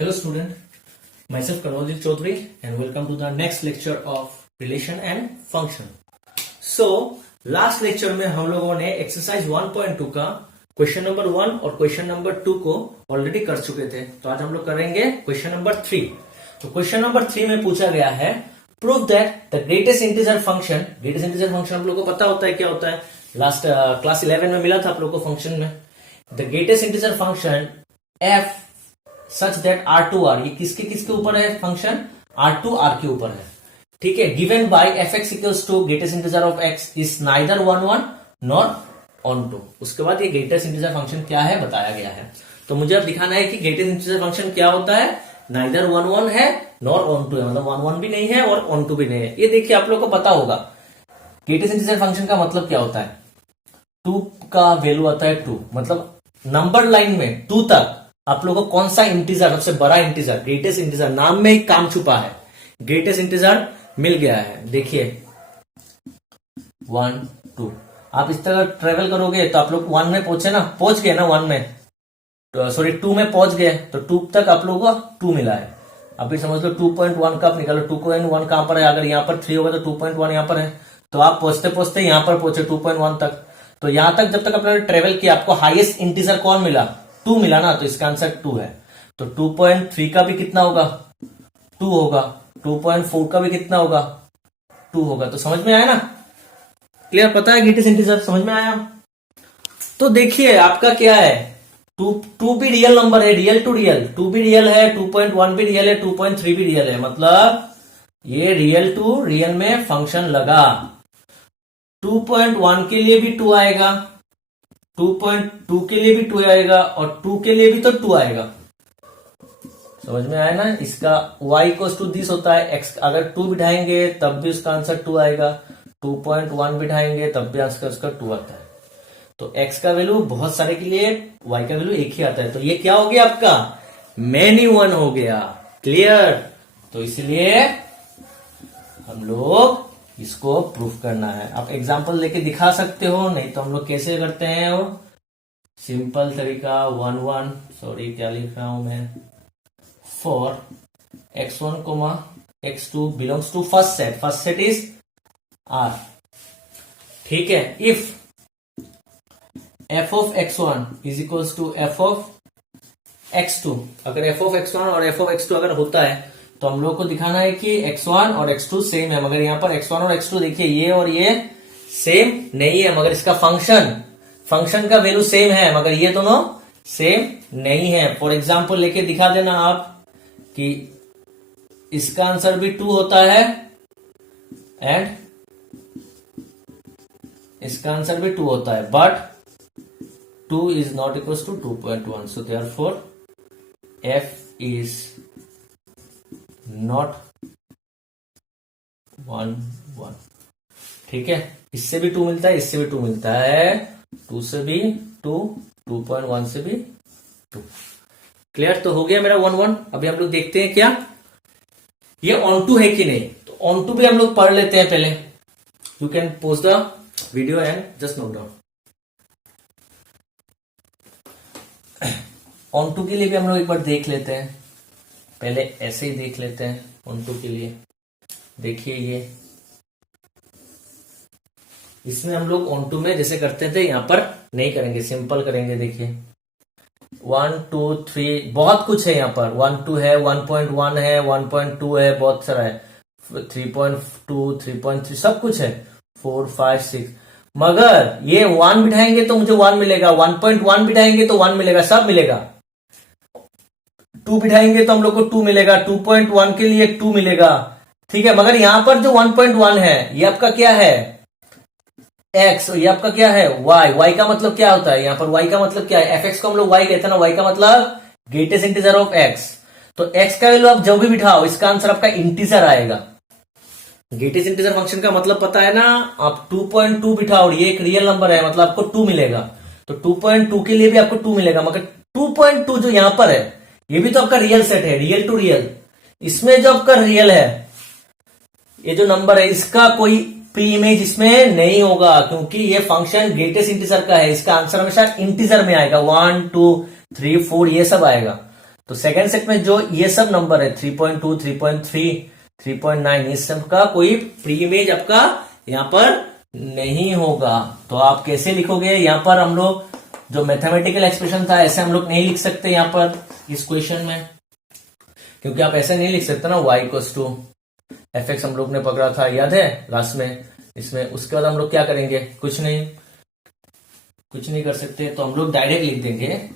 Hello student, myself Kanwaljit Chaudhary and welcome to the next lecture of relation and function. So last lecture में हम लोगों ने exercise 1.2 का question number 1 और question number 2 को already कर चुके थे। तो आज हम लोग करेंगे क्वेश्चन नंबर 3। तो क्वेश्चन नंबर 3 में पूछा गया है prove that the greatest integer function, greatest integer function आप लोग को पता होता है क्या होता है, लास्ट क्लास 11 में मिला था आप लोग को फंक्शन में। The greatest integer function F such that R2R, ये किसके किसके ऊपर है फंक्शन, R2R के ऊपर है, ठीक है। Given by F X equals to greatest integer of X is neither 1 1 not onto. उसके बाद ये ग्रेटेस्ट इंटीजर फंक्शन क्या है बताया गया है। तो मुझे अब दिखाना है कि ग्रेटेस्ट इंटीजर फंक्शन क्या होता है, नाइदर 1 1 है नॉर ऑन टू है, मतलब 1 1 भी नहीं है और ऑन टू भी नहीं है। ये देखिए आप लोग को पता होगा ग्रेटेस्ट इंटीजर फंक्शन का मतलब क्या होता है, 2 का वैल्यू आता है 2, मतलब नंबर लाइन में 2 तक आप लोगों को कौन सा इंटीजर सबसे बड़ा इंटीजर, ग्रेटेस्ट इंटीजर, नाम में एक काम छुपा है, ग्रेटेस्ट इंटीजर मिल गया है। देखिए 1 2, आप इस तरह ट्रेवल करोगे तो आप लोग 1 में पहुंचे ना, पहुंच गए ना 1 में, सॉरी 2 में पहुंच गए, तो 2 तक आप लोगों को 2 मिला है। अभी समझ लो 2.1 कब निकालो, 2.1 कहां पर है, अगर यहां पर 3 होगा तो 2.1 यहां पर है, तो आप पहुंचते पहुंचते यहां पर पहुंचे 2.1 तक। तो यहां तक जब तक आपने ट्रेवल किया आपको हाईएस्ट इंटीजर कौन मिला, 2 मिला ना, तो इसका आंसर 2 है। तो 2.3 का भी कितना होगा, 2 होगा, 2.4 का भी कितना होगा, 2 होगा। तो समझ में आया ना, क्लियर, पता है ग्रेटेस्ट इंटीजर, समझ में आया। तो देखिए आपका क्या है, 2 भी रियल नंबर है, रियल टू रियल, 2 भी रियल है, 2.1 भी रियल है, 2.3 भी रियल है, मतलब ये रियल टू रियल में फंक्शन लगा। 2.1 के लिए भी 2 आएगा, 2.2 के लिए भी 2 आएगा और 2 के लिए भी तो 2 आएगा। समझ में आया ना, इसका y इक्वल्स टू दिस होता है, x अगर 2 बिठाएंगे तब भी उसका आंसर 2 आएगा, 2.1 बिठाएंगे तब भी आंसर उसका 2 आता है। तो x का वैल्यू बहुत सारे के लिए, y का वैल्यू एक ही आता है। तो ये क्या हो गया आपका, मैनी वन हो गया, क्लियर। तो इसलिए हम लोग इसको प्रूफ करना है। आप एग्जाम्पल लेके दिखा सकते हो, नहीं तो हम लोग कैसे करते हैं, वो सिंपल तरीका 1 1, सॉरी क्या लिख रहा हूं मैं, for x1 x2 belongs to first set is R, ठीक है। If f of x1 is equals to f of x2, अगर f ऑफ x1 और f ऑफ x2 अगर होता है तो हम लोग को दिखाना है कि x1 और x2 सेम है, मगर यहाँ पर x1 और x2 देखिए ये और ये सेम नहीं है, मगर इसका फंक्शन का वैल्यू सेम है, मगर ये दोनों सेम नहीं है। फॉर एग्जांपल लेके दिखा देना आप कि इसका आंसर भी 2 होता है एंड इसका आंसर भी 2 होता है, but 2 is not equal to 2.1, so therefore f is not 1 1, ठीक है। इससे भी 2 मिलता है, इससे भी 2 मिलता है, 2 से भी 2, 2.1 से भी 2, क्लियर। तो हो गया मेरा 1 1। अभी हम लोग देखते हैं क्या ये ऑन टू है कि नहीं। तो ऑन टू भी हम लोग पढ़ लेते हैं पहले। You can pause the video and just note down. Onto के लिए भी हम लोग एक बार देख लेते हैं, पहले ऐसे ही देख लेते हैं ऑन टू के लिए। देखिए ये इसमें हम लोग ऑन टू में जैसे करते थे यहां पर नहीं करेंगे, सिंपल करेंगे। देखिए 1 2 3 बहुत कुछ है यहाँ पर, 1 2 है, 1.1 है, 1.2 है, बहुत सारा है, 3.2 3.3 सब कुछ है, 4 5 6, मगर ये 1 बिठाएंगे तो मुझे 1 मिलेगा, 1.1 बिठाएंगे तो 1 मिलेगा, सब मिलेगा। 2 बिठाएंगे तो हम लोग को 2 मिलेगा, 2.1 के लिए 2 मिलेगा, ठीक है। मगर यहां पर जो 1.1 है ये आपका क्या है, x, ये आपका क्या है y का मतलब क्या होता है, यहां पर y का मतलब क्या है, fx को हम लोग y कहते हैं ना, y का मतलब ग्रेटेस्ट इंटीजर ऑफ x। तो x का वैल्यू आप जब भी बिठाओ इसका आंसर आपका इंटीजर आएगा। ग्रेटेस्ट इंटीजर फंक्शन का मतलब पता है ना, आप 2.2 बिठाओ, ये एक रियल नंबर है, मतलब आपको 2 मिलेगा। तो 2.2 के लिए भी आपको 2 मिलेगा, मगर 2.2 जो यहां पर है ये भी तो आपका रियल सेट है, रियल टू रियल। इसमें जो आपका रियल है ये जो नंबर है इसका कोई प्री इमेज इसमें नहीं होगा, क्योंकि ये फंक्शन ग्रेटेस्ट इंटीजर का है, इसका आंसर हमेशा इंटीजर में आएगा, 1 2 3 4 ये सब आएगा। तो सेकेंड सेट में जो ये सब नंबर है 3.2, 3.3, 3.9, इस सब का कोई प्री इमेज आपका यहाँ पर नहीं होगा। तो आप कैसे लिखोगे? यहाँ पर हम लोग जो मैथमेटिकल एक्सप्रेशन था ऐसे हम लोग नहीं लिख सकते यहाँ पर इस क्वेश्चन में, क्योंकि आप ऐसे नहीं लिख सकते ना y equals to F X हम लोग ने पकड़ा था, याद है लास्ट में इसमें। उसके बाद हम लोग क्या करेंगे? कुछ नहीं कर सकते, तो हम लोग डायरेक्ट लिख देंगे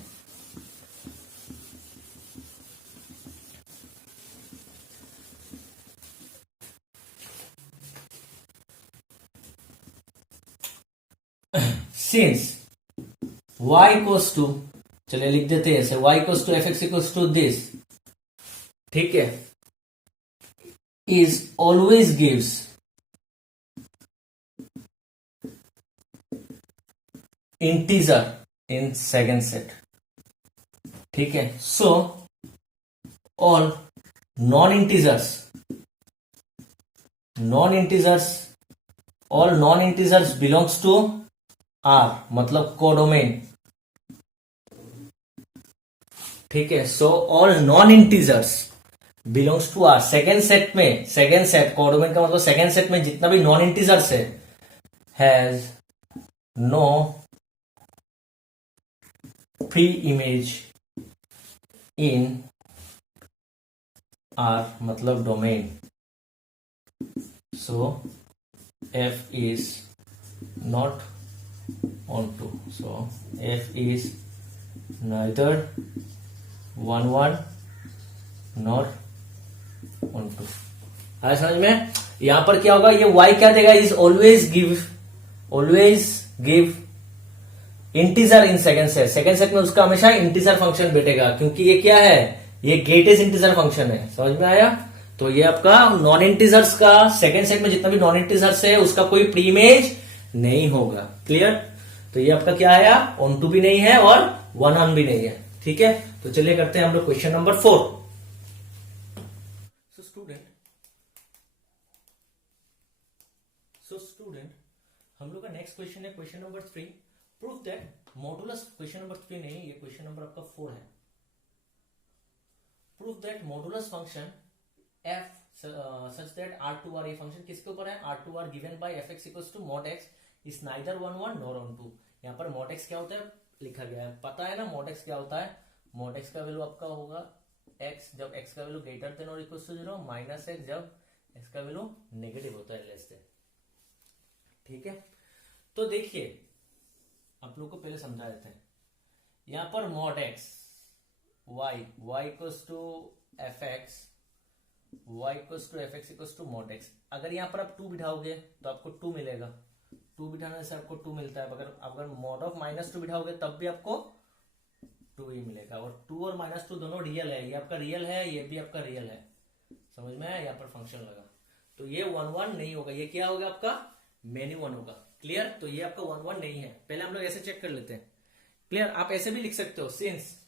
सिंस y इक्वल्स टू, चलिए लिख देते हैं ऐसे, y equals to F X equals to this, ठीक है, is always gives integer in second set, ठीक है। So all non integers belongs to R, मतलब कोडोमेन, ठीक है। So all non integers belongs to R. Second set codomain का मतलब second set में जितना भी नॉन इंटीजर्स है has no pre image in R, मतलब domain. So F is not onto, so F is neither 1 1 nor on 2। है समझ में? यहां पर क्या होगा? ये y क्या देगा? Is always give integer in second set में उसका हमेशा इंटीजर फंक्शन बैठेगा, क्योंकि ये क्या है? ये ग्रेटेस्ट इंटीजर फंक्शन है। समझ में आया? तो ये आपका नॉन इंटीजर्स का, सेकेंड सेट में जितना भी नॉन इंटीजर्स है उसका कोई प्री इमेज नहीं होगा। क्लियर? तो ये आपका क्या आया? ऑन टू भी नहीं है और 1 1 भी नहीं है, ठीक है। तो चलिए करते हैं हम लोग क्वेश्चन नंबर 4। स्टूडेंट हम लोग का नेक्स्ट क्वेश्चन है question number 3। Proof that modulus, question number 3 नहीं, ये क्वेश्चन नंबर आपका 4 है। Proof that modulus function f such that r2r, ये फंक्शन किसके ऊपर है? r2r given by fx equals to mod x is neither 1 1 nor on 2। यहाँ पर mod x क्या होता है लिखा गया है, पता है ना mod x क्या होता है? mod x का वैल्यू आपका होगा x जब x का वैल्यू ग्रेटर देन और इक्वल टू 0, माइनस x जब x का वैल्यू नेगेटिव होता है लेस देन, ठीक है। तो देखिए आप लोग को पहले समझा देते हैं। यहाँ पर mod x y equals to F X, y equals to F X equals to mod x। अगर यहाँ पर आप 2 बिठाओगे तो आपको 2 मिलेगा, 2 बिठाने से आपको 2 मिलता है। अगर mod ऑफ -2 बिठाओगे तब भी आपको 2 ही मिलेगा। और 2 और -2 दोनों रियल है, ये आपका रियल है, ये भी आपका रियल है। समझ में आया? यहाँ पर फंक्शन लगा तो ये 1 1 नहीं होगा, ये क्या होगा आपका? मेनी 1 होगा। क्लियर? तो ये आपका 1 1 नहीं है। पहले हम लोग ऐसे चेक कर लेते हैं। क्लियर? आप ऐसे भी लिख सकते हो, since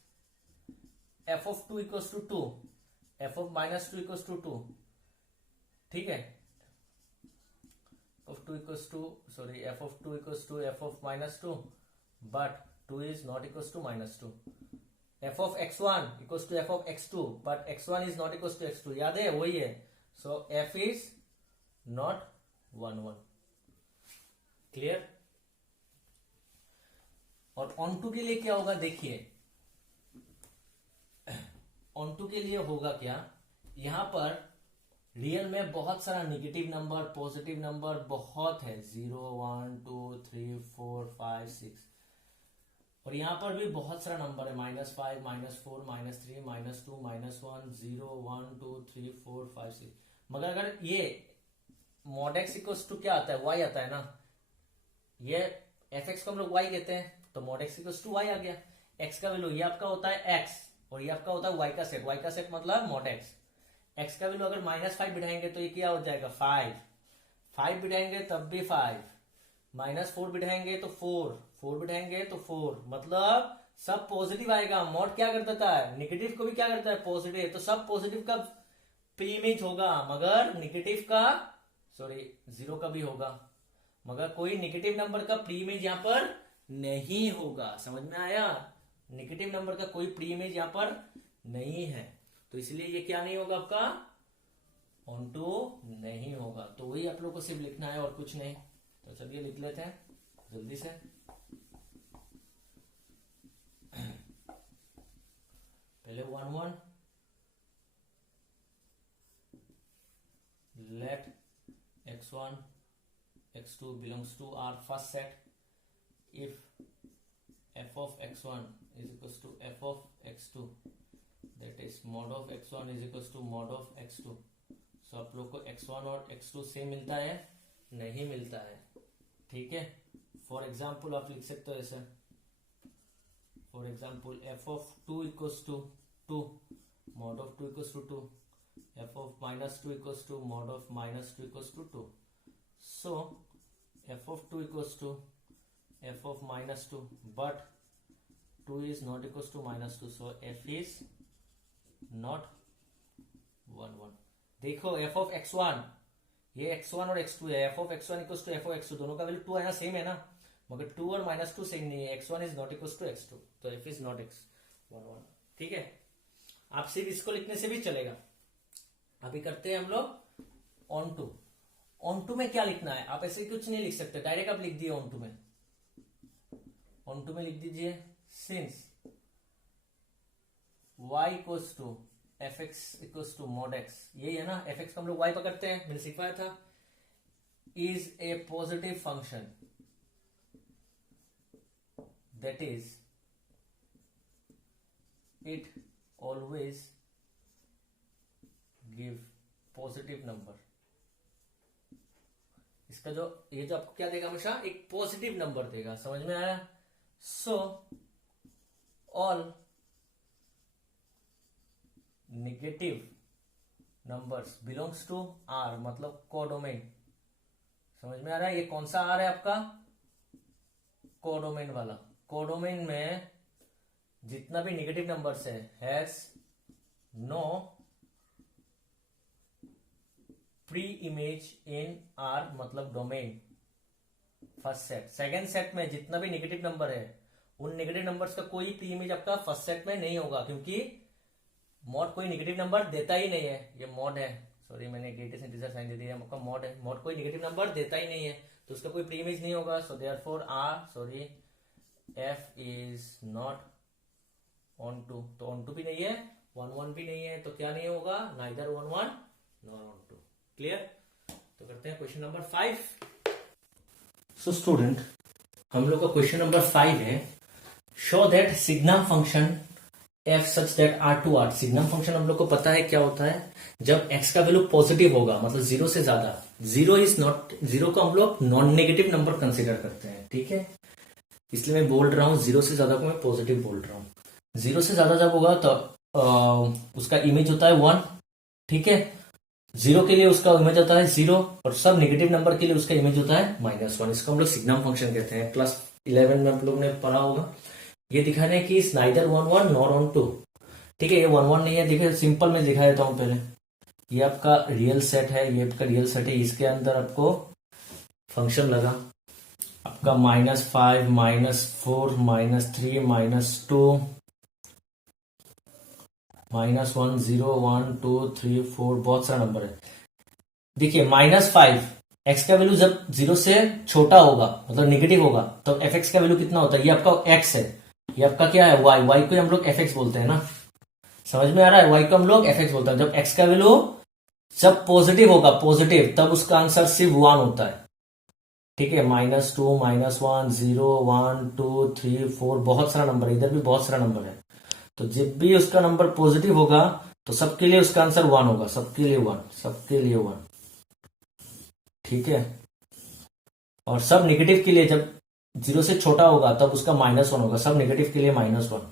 f of 2 equals to 2, f of -2 equals to 2, ठीक है। f of 2 equals to f of 2 equals to f of -2, but 2 is not equals to -2। f of x1 equals to f of x2, but x1 is not equals to x2। याद है? वही है। So f is not 1 1। Clear? और ऑन2 के लिए क्या होगा? देखिए ऑन2 के लिए होगा क्या, यहां पर रियल में बहुत सारा नेगेटिव नंबर, पॉजिटिव नंबर बहुत है, 0 1 2 3 4 5 6, और यहां पर भी बहुत सारा नंबर है, -5 -4 -3 -2 -1 0 1 2 3 4 5 6। मगर अगर ये mod x इक्वल्स टू क्या आता है? y आता है ना, ये fx को हम लोग y कहते हैं, तो mod x equals to y आ गया। x का वैल्यू ये आपका होता है x और ये आपका होता है y का सेट मतलब mod x का वैल्यू अगर -5 बिठाएंगे तो ये क्या हो जाएगा? 5 बिठाएंगे तब भी 5, -4 बिठाएंगे तो 4 बिठाएंगे तो 4, मतलब सब पॉजिटिव आएगा। mod क्या कर देता है? नेगेटिव को भी क्या करता है? पॉजिटिव। तो सब पॉजिटिव का प्री इमेज होगा, मगर नेगेटिव का 0 का भी होगा, मगर कोई नेगेटिव नंबर का प्री इमेज यहां पर नहीं होगा। समझ में आया? नेगेटिव नंबर का कोई प्री इमेज यहां पर नहीं है, तो इसलिए ये क्या नहीं होगा आपका, ऑन टू नहीं होगा। तो वही आप लोग को सिर्फ लिखना है और कुछ नहीं। तो चलिए लिख लेते हैं जल्दी से। पहले 1 1 let x1 x2 belongs to our first set if f of x1 is equals to f of x2, that is mod of x1 is equals to mod of x2। सो आप लोग को x1 और x2 सेम मिलता है, नहीं मिलता है, ठीक है। फॉर एग्जाम्पल आप लिख सकते हो ऐसे, for example f of 2 equals to 2, mod of 2 equals to 2, f of minus 2 equals to mod of minus 2 equals to 2. So f of 2 equals to f of minus 2, but 2 is not equals to minus 2, so f is not 1 1। देखो f of x1, ये x1 और x2 है, f of x1 equals to f of x2, दोनों का value 2 है ना, same है ना, मगर 2 और minus 2 सेम नहीं है, x1 is not equals to x2, तो f is not x 1 1, ठीक है। आप सिर्फ इसको लिखने से भी चलेगा। अभी करते हैं हम लोग ऑन टू। ऑन टू में क्या लिखना है, आप ऐसे कुछ नहीं लिख सकते, डायरेक्ट आप लिख दिए ऑन टू में। ऑन टू में लिख दीजिए since y equals to F X equals to mod X, यही है ना, एफ एक्स को हम लोग y पकड़ते हैं, मैंने सिखाया था, is a positive function that is it always give positive number. इसका जो ये जो आपको क्या देगा, हमेशा एक पॉजिटिव नंबर देगा, समझ में आया। So all negative numbers belongs to R, मतलब कोडोमेन, समझ में आ रहा है। ये कौन सा आर है आपका, कोडोमेन वाला। कोडोमेन में जितना भी नेगेटिव नंबर्स है has no pre image in R, मतलब domain first set. Second set में जितना भी नेगेटिव नंबर है, उन नेगेटिव नंबर्स का कोई प्री इमेज आपका फर्स्ट सेट में नहीं होगा, क्योंकि मॉड कोई नेगेटिव नंबर देता ही नहीं है। ये मॉड है, सॉरी मैंने ग्रेटेस्ट इंटीजर साइन दे दिया, आपका मॉड है, मॉड कोई नेगेटिव नंबर देता ही नहीं है, तो उसका कोई प्री इमेज नहीं होगा। So therefore F is not onto, तो ऑन टू भी नहीं है, 1 1 भी नहीं है, तो क्या नहीं होगा, neither 1 1 nor onto. Clear. तो करते हैं क्वेश्चन नंबर 5। सो स्टूडेंट, हम लोग का क्वेश्चन नंबर 5 है, show that signum function f such that R2R। Signum function हम लोग को पता है क्या होता है, जब x का वैल्यू पॉजिटिव होगा, मतलब 0 से ज्यादा, 0 इज नॉट, 0 को हम लोग नॉन नेगेटिव नंबर कंसीडर करते हैं, ठीक है, इसलिए मैं बोल रहा हूं 0 से ज्यादा को मैं पॉजिटिव बोल रहा हूं। 0 से ज्यादा जब होगा तो उसका इमेज होता है 1, ठीक है, 0 के लिए उसका इमेज होता है 0, और सब नेगेटिव नंबर के लिए उसका इमेज होता है -1। इसको हम लोग सिग्नम फंक्शन कहते हैं, क्लास 11 में आप लोग ने पढ़ा होगा। ये दिखाने की इस नाइदर 1 1 नॉर ऑन टू, ठीक है, ये 1 1 नहीं है। देखिए सिंपल में दिखा देता हूं पहले, ये आपका रियल सेट है, ये आपका रियल सेट है, इसके अंदर आपको फंक्शन लगा आपका -5 -4 -3 -2 -1 0 1 2 3 4, बहुत सारा नंबर है। देखिए -5, x का वैल्यू जब 0 से छोटा होगा, मतलब नेगेटिव होगा, तो एफ एक्स का वैल्यू कितना होता है, ये आपका x है, ये आपका क्या है y, y को हम लोग एफ एक्स बोलते हैं ना, समझ में आ रहा है, y को हम लोग एफ एक्स बोलते हैं। जब x का वैल्यू जब पॉजिटिव होगा, पॉजिटिव, तब उसका आंसर सिर्फ 1 होता है, ठीक है, -2 -1 0 1 2 3 4, बहुत सारा नंबर है, इधर भी बहुत सारा नंबर है। तो जब भी उसका नंबर पॉजिटिव होगा तो सबके लिए उसका आंसर 1 होगा, सबके लिए 1, सबके लिए 1, ठीक है, और सब नेगेटिव के लिए जब 0 से छोटा होगा तब उसका -1 होगा, सब नेगेटिव के लिए -1।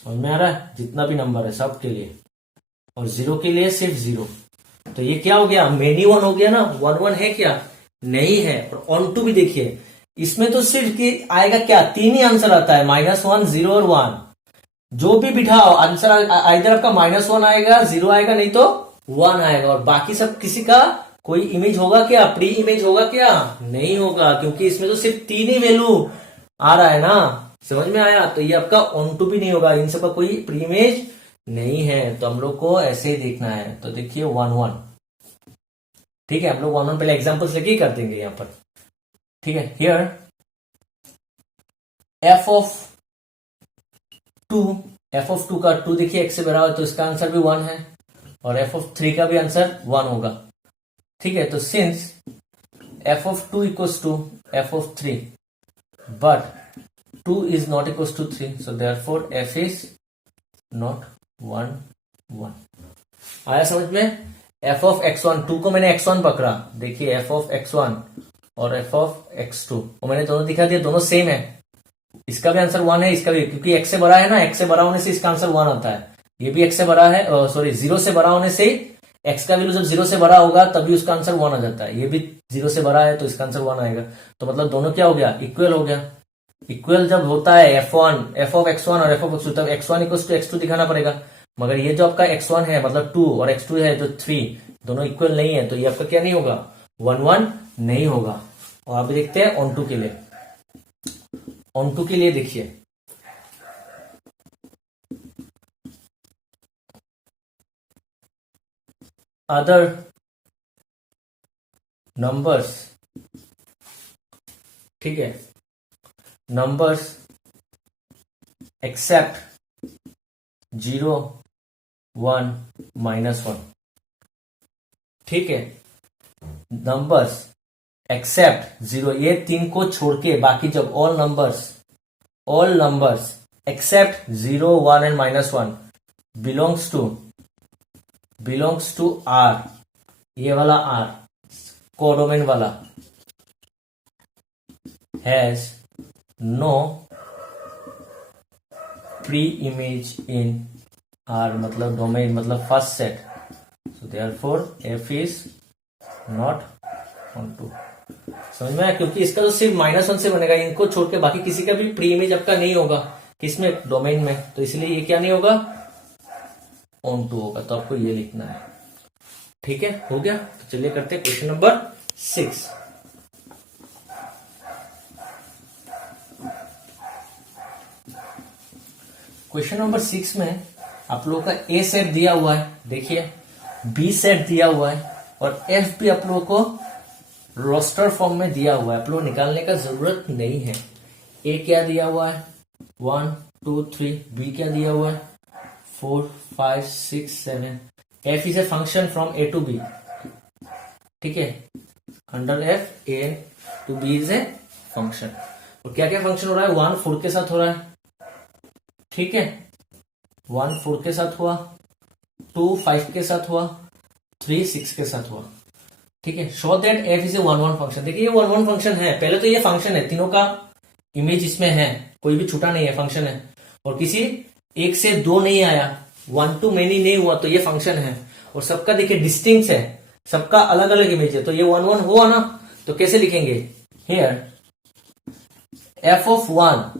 समझ में आ रहा है, जितना भी नंबर है सब के लिए, और 0 के लिए सिर्फ 0। तो ये क्या हो गया, मेनी 1 हो गया ना, 1 1 है क्या, नहीं है। और ऑन टू भी देखिए, इसमें तो सिर्फ आएगा क्या, 3 ही आंसर आता है, -1 0 और 1, जो भी बिठाओ आंसर इधर आपका -1 आएगा, 0 आएगा, नहीं तो 1 आएगा, और बाकी सब किसी का कोई इमेज होगा क्या, प्री इमेज होगा क्या, नहीं होगा, क्योंकि इसमें तो सिर्फ 3 ही वैल्यू आ रहा है ना, समझ में आया? तो ये आपका ऑन टू भी नहीं होगा, इन सबका कोई प्री इमेज नहीं है, तो हम लोग को ऐसे ही देखना है। तो देखिए 1 1, ठीक है, हम लोग 1 1 पहले एग्जांपल्स लेके ही कर देंगे यहाँ पर, ठीक है। हियर एफ ऑफ टू का 2 देखिए एक्स से बड़ा है, तो इसका आंसर भी 1 है, और एफ ऑफ 3 का भी आंसर 1 होगा, ठीक है। तो since F of 2 equals to F of 3 but 2 is not equals to 3, so therefore F is not 1 1। आया समझ में? एफ ऑफ x1, 2 को मैंने x1 पकड़ा, देखिए एफ ऑफ x1 और एफ ऑफ x2, और मैंने दोनों दिखा दिया, दोनों सेम है, इसका भी आंसर 1 है, इसका भी, क्योंकि x से बड़ा है ना, x से बड़ा होने से इसका आंसर 1 आता है। ये भी x से बड़ा है, सॉरी 0 से बड़ा होने से x का वैल्यू जब 0 से बड़ा होगा तभी उसका आंसर 1 आ जाता है। ये भी 0 से बड़ा है तो इसका आंसर 1 आएगा। तो मतलब दोनों क्या हो गया? इक्वल हो गया। इक्वल जब होता है एफ ऑफ x1 और एफ ऑफ x2, तब x1 इक्वल्स टू x2 दिखाना पड़ेगा। मगर ये जो आपका x1 है मतलब 2 और x2 है जो 3, दोनों इक्वल नहीं है, तो ये आपका क्या नहीं होगा? 1 1 नहीं होगा। और आप देखते हैं ऑन टू के लिए, ऑन टू के लिए देखिए अदर नंबर्स, ठीक है, नंबर्स एक्सेप्ट 0 1 -1, ठीक है। नंबर्स एक्सेप्ट 0, ये 3 को छोड़ के बाकी जब all numbers except 0 1 and -1 belongs to R, ये वाला R कोडोमेन वाला, has no pre image in R, मतलब डोमेन मतलब first set, so therefore F is not onto. समझ में आया? क्योंकि इसका तो सिर्फ -1 से बनेगा, इनको छोड़ के बाकी किसी का भी प्री इमेज आपका नहीं होगा, किसमें? डोमेन में, तो इसलिए ये क्या नहीं होगा? ऑन टू होगा। तो आपको ये लिखना है, ठीक है, हो गया। तो चलिए करते हैं क्वेश्चन नंबर 6। क्वेश्चन नंबर 6 में आप लोगों का ए सेट दिया हुआ है, देखिए बी सेट दिया हुआ है, और एफ भी आप लोगों को रोस्टर फॉर्म में दिया हुआ है। आप लोग निकालने का जरूरत नहीं है। ए क्या दिया हुआ है? 1 2 3। बी क्या दिया हुआ है? 4 5 6 7। F is a function from A to B, ठीक है, under F A to B is a function. और क्या क्या फंक्शन हो रहा है? 1 4 के साथ हो रहा है, ठीक है, 1 4 के साथ हुआ, 2 5 के साथ हुआ, 3 6 के साथ हुआ, ठीक है। Show that F is A 1 1 function. देखिए ये 1 1 फंक्शन है, पहले तो ये फंक्शन है, तीनों का इमेज इसमें है, कोई भी छूटा नहीं है, फंक्शन है। और किसी एक से 2 नहीं आया, 1 to many नहीं हुआ, तो ये फंक्शन है। और सबका देखिए डिस्टिंक्ट है, सबका अलग अलग इमेज है, तो ये 1 1 हुआ ना। तो कैसे लिखेंगे? हियर एफ ऑफ 1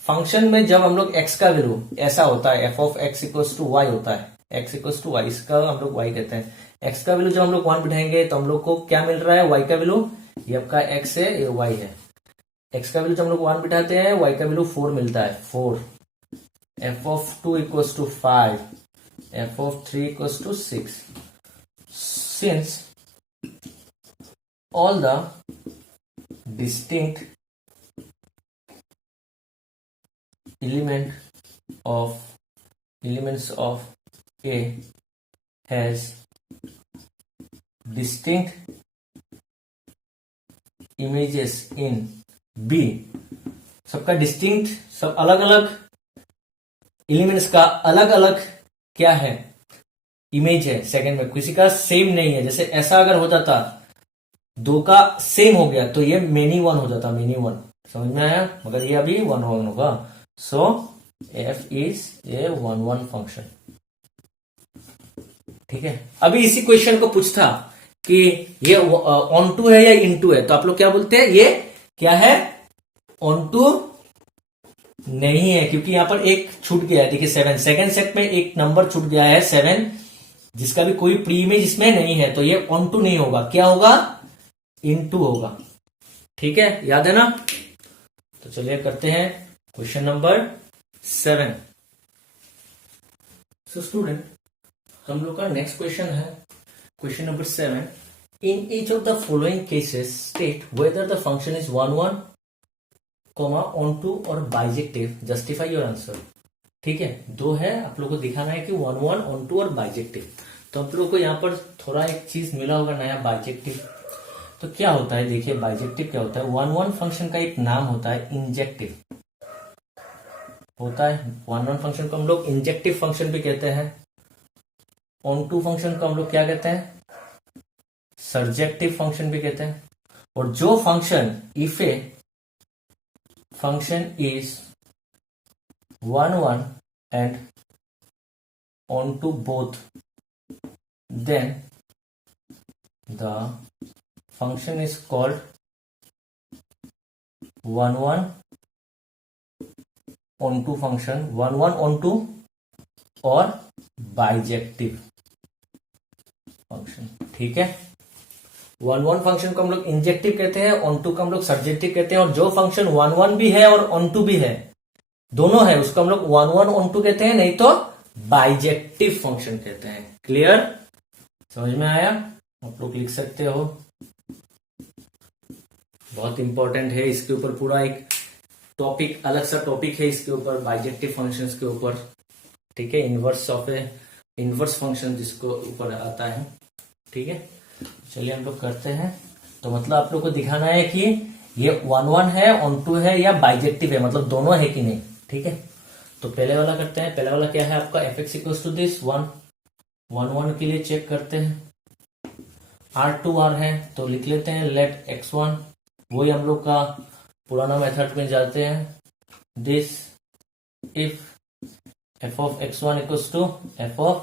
फंक्शन में जब हम लोग x का वैल्यू ऐसा होता है, F of x equals to Y होता है, x इक्वल्स टू वाई, इसका हम लोग y कहते हैं। x का वैल्यू जब हम लोग 1 बिठाएंगे तो हम लोग को क्या मिल रहा है? y का वैल्यू, ये आपका x है, ये y है। x का वैल्यू जब हम लोग 1 बिठाते हैं, y का वैल्यू 4 मिलता है, 4। F of 2 equals to 5, F of 3 equals to 6। Since all the distinct elements of A has distinct images in B, सबका डिस्टिंक्ट, सब अलग अलग एलिमेंट्स का अलग अलग क्या है? इमेज है। सेकंड में किसी का सेम नहीं है, जैसे ऐसा अगर हो जाता 2 का सेम हो गया तो ये मेनी 1 हो जाता, मेनी 1। समझ में आया? मगर ये अभी 1 1 होगा। सो एफ इज ए 1 1 फंक्शन, ठीक है। अभी इसी क्वेश्चन को पूछता कि ये ऑन टू है या इन टू है, तो आप लोग क्या बोलते हैं? ये क्या है? ऑन टू नहीं है, क्योंकि यहां पर एक छूट गया है। देखिए 7, सेकंड सेट में एक नंबर छूट गया है 7, जिसका भी कोई प्री इमेज इसमें नहीं है, तो ये ऑन टू नहीं होगा। क्या होगा? इन टू होगा, ठीक है, याद है ना? तो चलिए करते हैं क्वेश्चन नंबर 7। सो स्टूडेंट, हम लोग का नेक्स्ट क्वेश्चन है question number 7। In each of the following cases state whether the function is 1 1, onto और बाइजेक्टिव, जस्टिफाई योर आंसर। ठीक है, दो है, आप लोग को दिखाना है कि 1 1, ऑन टू और बाइजेक्टिव। तो आप लोग को यहाँ पर थोड़ा एक चीज मिला होगा नया, बाइजेक्टिव। तो क्या होता है, देखिए बाइजेक्टिव क्या होता है। 1 1 फंक्शन का एक नाम होता है इंजेक्टिव होता है। 1 1 फंक्शन को हम लोग इंजेक्टिव फंक्शन भी कहते हैं। ऑन टू फंक्शन को हम लोग क्या कहते हैं, सर्जेक्टिव फंक्शन भी कहते हैं। और जो function, if a function is 1 1 and onto both, then the function is called 1 1 onto function, 1 1 onto और बाइजेक्टिव फंक्शन। ठीक है, 1 1 फंक्शन को हम लोग इंजेक्टिव कहते हैं, ऑन टू को हम लोग सर्जेक्टिव कहते हैं। और जो फंक्शन 1 1 भी है और ऑन टू भी है, दोनों है, उसको हम लोग 1 1 ऑन टू कहते हैं, नहीं तो बाइजेक्टिव फंक्शन कहते हैं। क्लियर, समझ में आया? आप लोग लिख सकते हो, बहुत इंपॉर्टेंट है। इसके ऊपर पूरा एक टॉपिक, अलग सा टॉपिक है इसके ऊपर, बाइजेक्टिव फंक्शंस के ऊपर। ठीक है, inverse of A inverse function जिसको ऊपर आता है। ठीक है, चलिए हम लोग करते हैं। तो मतलब आप लोग को दिखाना है कि ये 1 1 है, ऑन टू है या बाइजेक्टिव है, मतलब दोनों है कि नहीं। ठीक है, तो पहले वाला करते हैं। पहले वाला क्या है आपका, एफ एक्स टू दिस 1 1 1 के लिए चेक करते हैं। R2R है तो लिख लेते हैं लेट x1, वही हम लोग का पुराना मेथड में जाते हैं। This if f of x1 equals to f of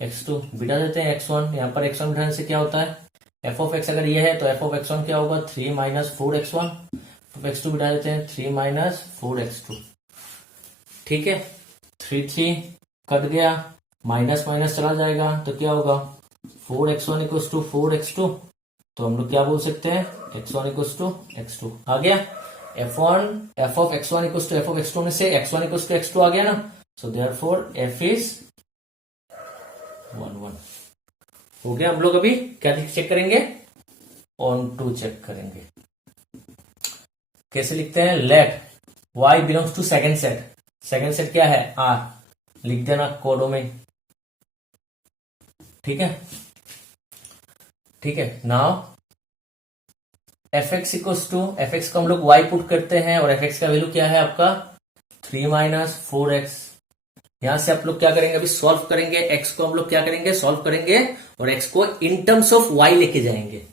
x2, बिठा देते हैं x1। यहाँ पर x1 बिठाने से क्या होता है, f of x अगर ये है तो f of x1 क्या होगा, 3 minus 4x1। f of x2 बिठा देते हैं 3 माइनस 4x2। ठीक है, 3 3 कट गया, माइनस माइनस चला जाएगा तो क्या होगा, 4x1 इक्वल्स टू 4x2। तो हम लोग क्या बोल सकते हैं, x1 इक्वल्स टू x2 आ गया। f of x1 equals to f of x2 में से x1 इक्वल्स टू x2 आ गया ना। सो देयरफॉर f इज 1 1 हो गया। हम लोग अभी क्या चेक करेंगे, ऑन टू चेक करेंगे। कैसे लिखते हैं, let y belongs to second set. Second set क्या है, R, लिख देना कोडोमेन। ठीक है, ठीक है। Now F X equals to, F X को हम लोग y पुट करते हैं और एफ एक्स का वैल्यू क्या है आपका 3 माइनस 4x। यहां से आप लोग क्या करेंगे, अभी सॉल्व करेंगे। x को हम लोग क्या करेंगे, सॉल्व करेंगे और x को इन टर्म्स ऑफ y लेके जाएंगे।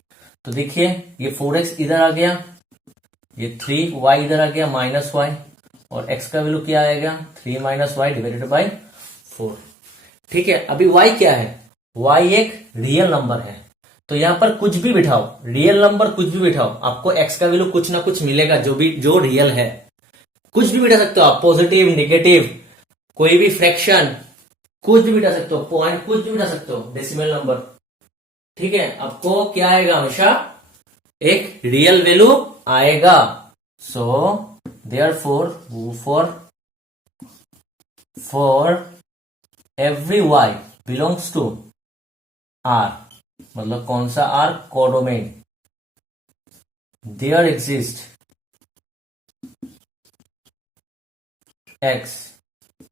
तो देखिए ये 4x इधर आ गया, ये 3y इधर आ गया माइनस y, और x का वैल्यू क्या आएगा 3 माइनस y डिवाइडेड बाई 4। ठीक है, अभी y क्या है, y एक रियल नंबर है। तो यहां पर कुछ भी बिठाओ, रियल नंबर कुछ भी बिठाओ, आपको x का वैल्यू कुछ ना कुछ मिलेगा, जो रियल है। कुछ भी बिठा सकते हो आप, पॉजिटिव, नेगेटिव, कोई भी फ्रैक्शन, कुछ भी बिठा सकते हो, पॉइंट कुछ भी बिठा सकते हो, डेसिमल नंबर। ठीक है, आपको क्या आएगा, हमेशा एक रियल वैल्यू आएगा। सो therefore for every y belongs to R, मतलब कौन सा R, codomain, there exist x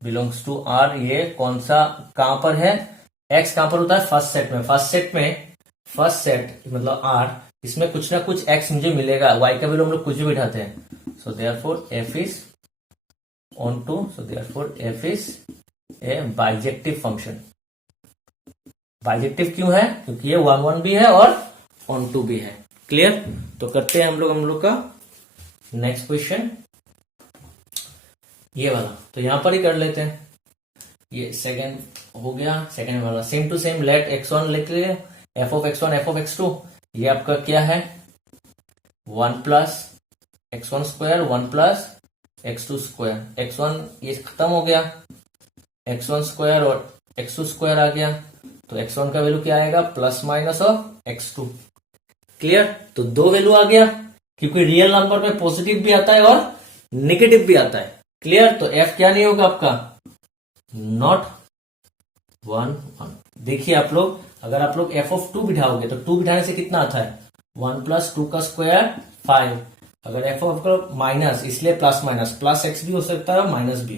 belongs to R। ये कौन सा, कहां पर है, x कहां पर होता है, फर्स्ट सेट में। फर्स्ट सेट मतलब R, इसमें कुछ ना कुछ x मुझे मिलेगा। y का वैल्यू हम लोग कुछ भी बिठाते हैं। So therefore f is on to, so therefore f is a bijective function। Bijective क्यों है, क्योंकि ये 1 1 भी है और on टू भी है। क्लियर, तो करते हैं हम लोग का नेक्स्ट क्वेश्चन, ये वाला। तो यहां पर ही कर लेते हैं, ये सेकेंड हो गया। सेकेंड वाला same to same, late x1 लिख लिए, f of x1 f of x2। ये आपका क्या है, 1 plus x1 square 1 plus x2 square. x1 ये खत्म हो गया, x1 स्क्वायर और x2 स्क्वायर आ गया। तो x1 का वैल्यू क्या आएगा, plus minus of x2। Clear, तो दो वैल्यू आ गया, क्योंकि रियल नंबर में पॉजिटिव भी आता है और नेगेटिव भी आता है। क्लियर? तो एफ क्या नहीं होगा आपका, नॉट 1 1। देखिए आप लोग, अगर आप लोग एफ ऑफ 2 बिठाओगे तो 2 बिठाने से कितना आता है, 1 प्लस 2 का स्क्वायर 5। अगर एफ ऑफ का माइनस, इसलिए प्लस माइनस, प्लस एक्स भी हो सकता है माइनस भी,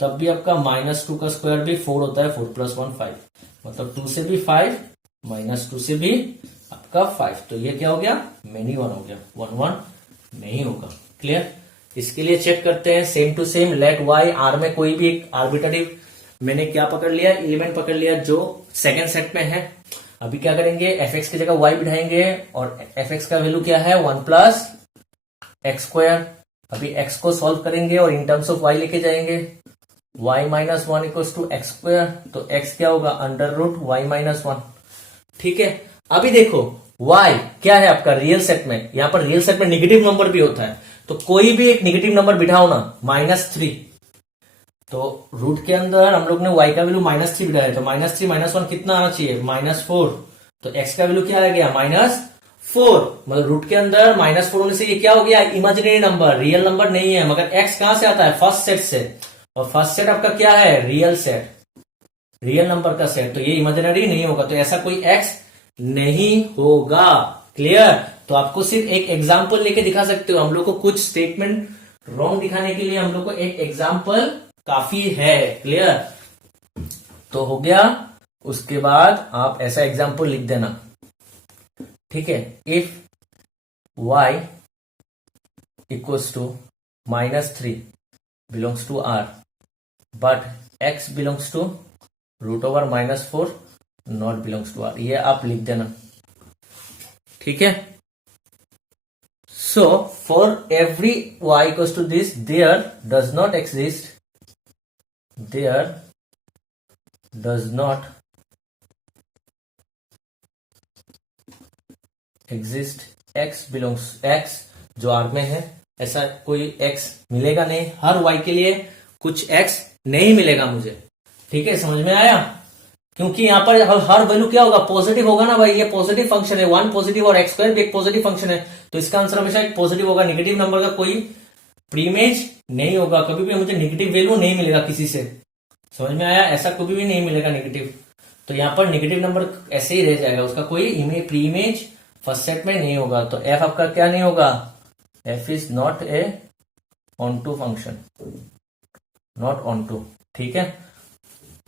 तब भी आपका माइनस 2 का स्क्वायर भी 4 होता है, 4 प्लस 1 5, मतलब 2 से भी 5 माइनस 2 से भी आपका 5। तो ये क्या हो गया, मेनी 1 हो गया, 1 1 नहीं होगा। क्लियर? इसके लिए चेक करते हैं same to same, let Y R में कोई भी एक आर्बिट्ररी मैंने क्या पकड़ लिया, एलिमेंट पकड़ लिया जो सेकंड सेट में है। अभी क्या करेंगे, एफ एक्स की जगह वाई बिठाएंगे और एफ एक्स का वैल्यू क्या है, 1 प्लस एक्स स्क्वायर। अभी एक्स को सॉल्व करेंगे और इन टर्म्स ऑफ वाई लेके जाएंगे, y minus 1 equals to X square, तो x क्या होगा, अंडर रूट वाई माइनस 1। ठीक है, अभी देखो y क्या है आपका रियल सेट में, यहां पर रियल सेट में निगेटिव नंबर भी होता है, तो कोई भी एक निगेटिव नंबर बिठाओ ना, -3, तो रूट के अंदर हम लोग ने y का वैल्यू -3 बिठाया, तो -3 -1 कितना आना चाहिए, -4, तो x का वैल्यू क्या आ गया, -4, मतलब रूट के अंदर -4 होने से ये क्या हो गया, इमेजिनरी नंबर, रियल नंबर नहीं है। मगर x कहां से आता है, फर्स्ट सेट से, और फर्स्ट सेट आपका क्या है, रियल सेट, रियल नंबर का सेट, तो ये इमेजिनरी नहीं होगा, तो ऐसा कोई x नहीं होगा। क्लियर? तो आपको सिर्फ एक एग्जांपल लेके दिखा सकते हो, हम लोग को कुछ स्टेटमेंट रॉन्ग दिखाने के लिए हम लोग को एक एग्जांपल काफी है। क्लियर? तो हो गया, उसके बाद आप ऐसा एग्जांपल लिख देना। ठीक है, if y equals to -3 belongs to R, but x belongs to √/-4 not belongs to R, ये आप लिख देना। ठीक है, so for every y equals to this, there does not exist, there does not exist x belongs, x जो R में है, ऐसा कोई x मिलेगा नहीं, हर y के लिए कुछ x नहीं मिलेगा मुझे। ठीक है, समझ में आया? क्योंकि यहां पर हर वैल्यू क्या होगा, पॉजिटिव होगा ना भाई, ये पॉजिटिव फंक्शन है, 1 पॉजिटिव और एक्स स्क्वायर भी एक पॉजिटिव फंक्शन है, तो इसका आंसर हमेशा एक पॉजिटिव होगा। नेगेटिव नंबर का कोई प्रीमेज नहीं होगा, कभी भी मुझे नेगेटिव वैल्यू नहीं मिलेगा किसी से। समझ में आया? ऐसा कभी भी नहीं मिलेगा नेगेटिव, तो यहां पर नेगेटिव नंबर ऐसे ही रह जाएगा, उसका कोई प्रीमेज फर्स्ट सेट में नहीं होगा। तो एफ आपका क्या नहीं होगा, F is not a onto function, not onto. ठीक है,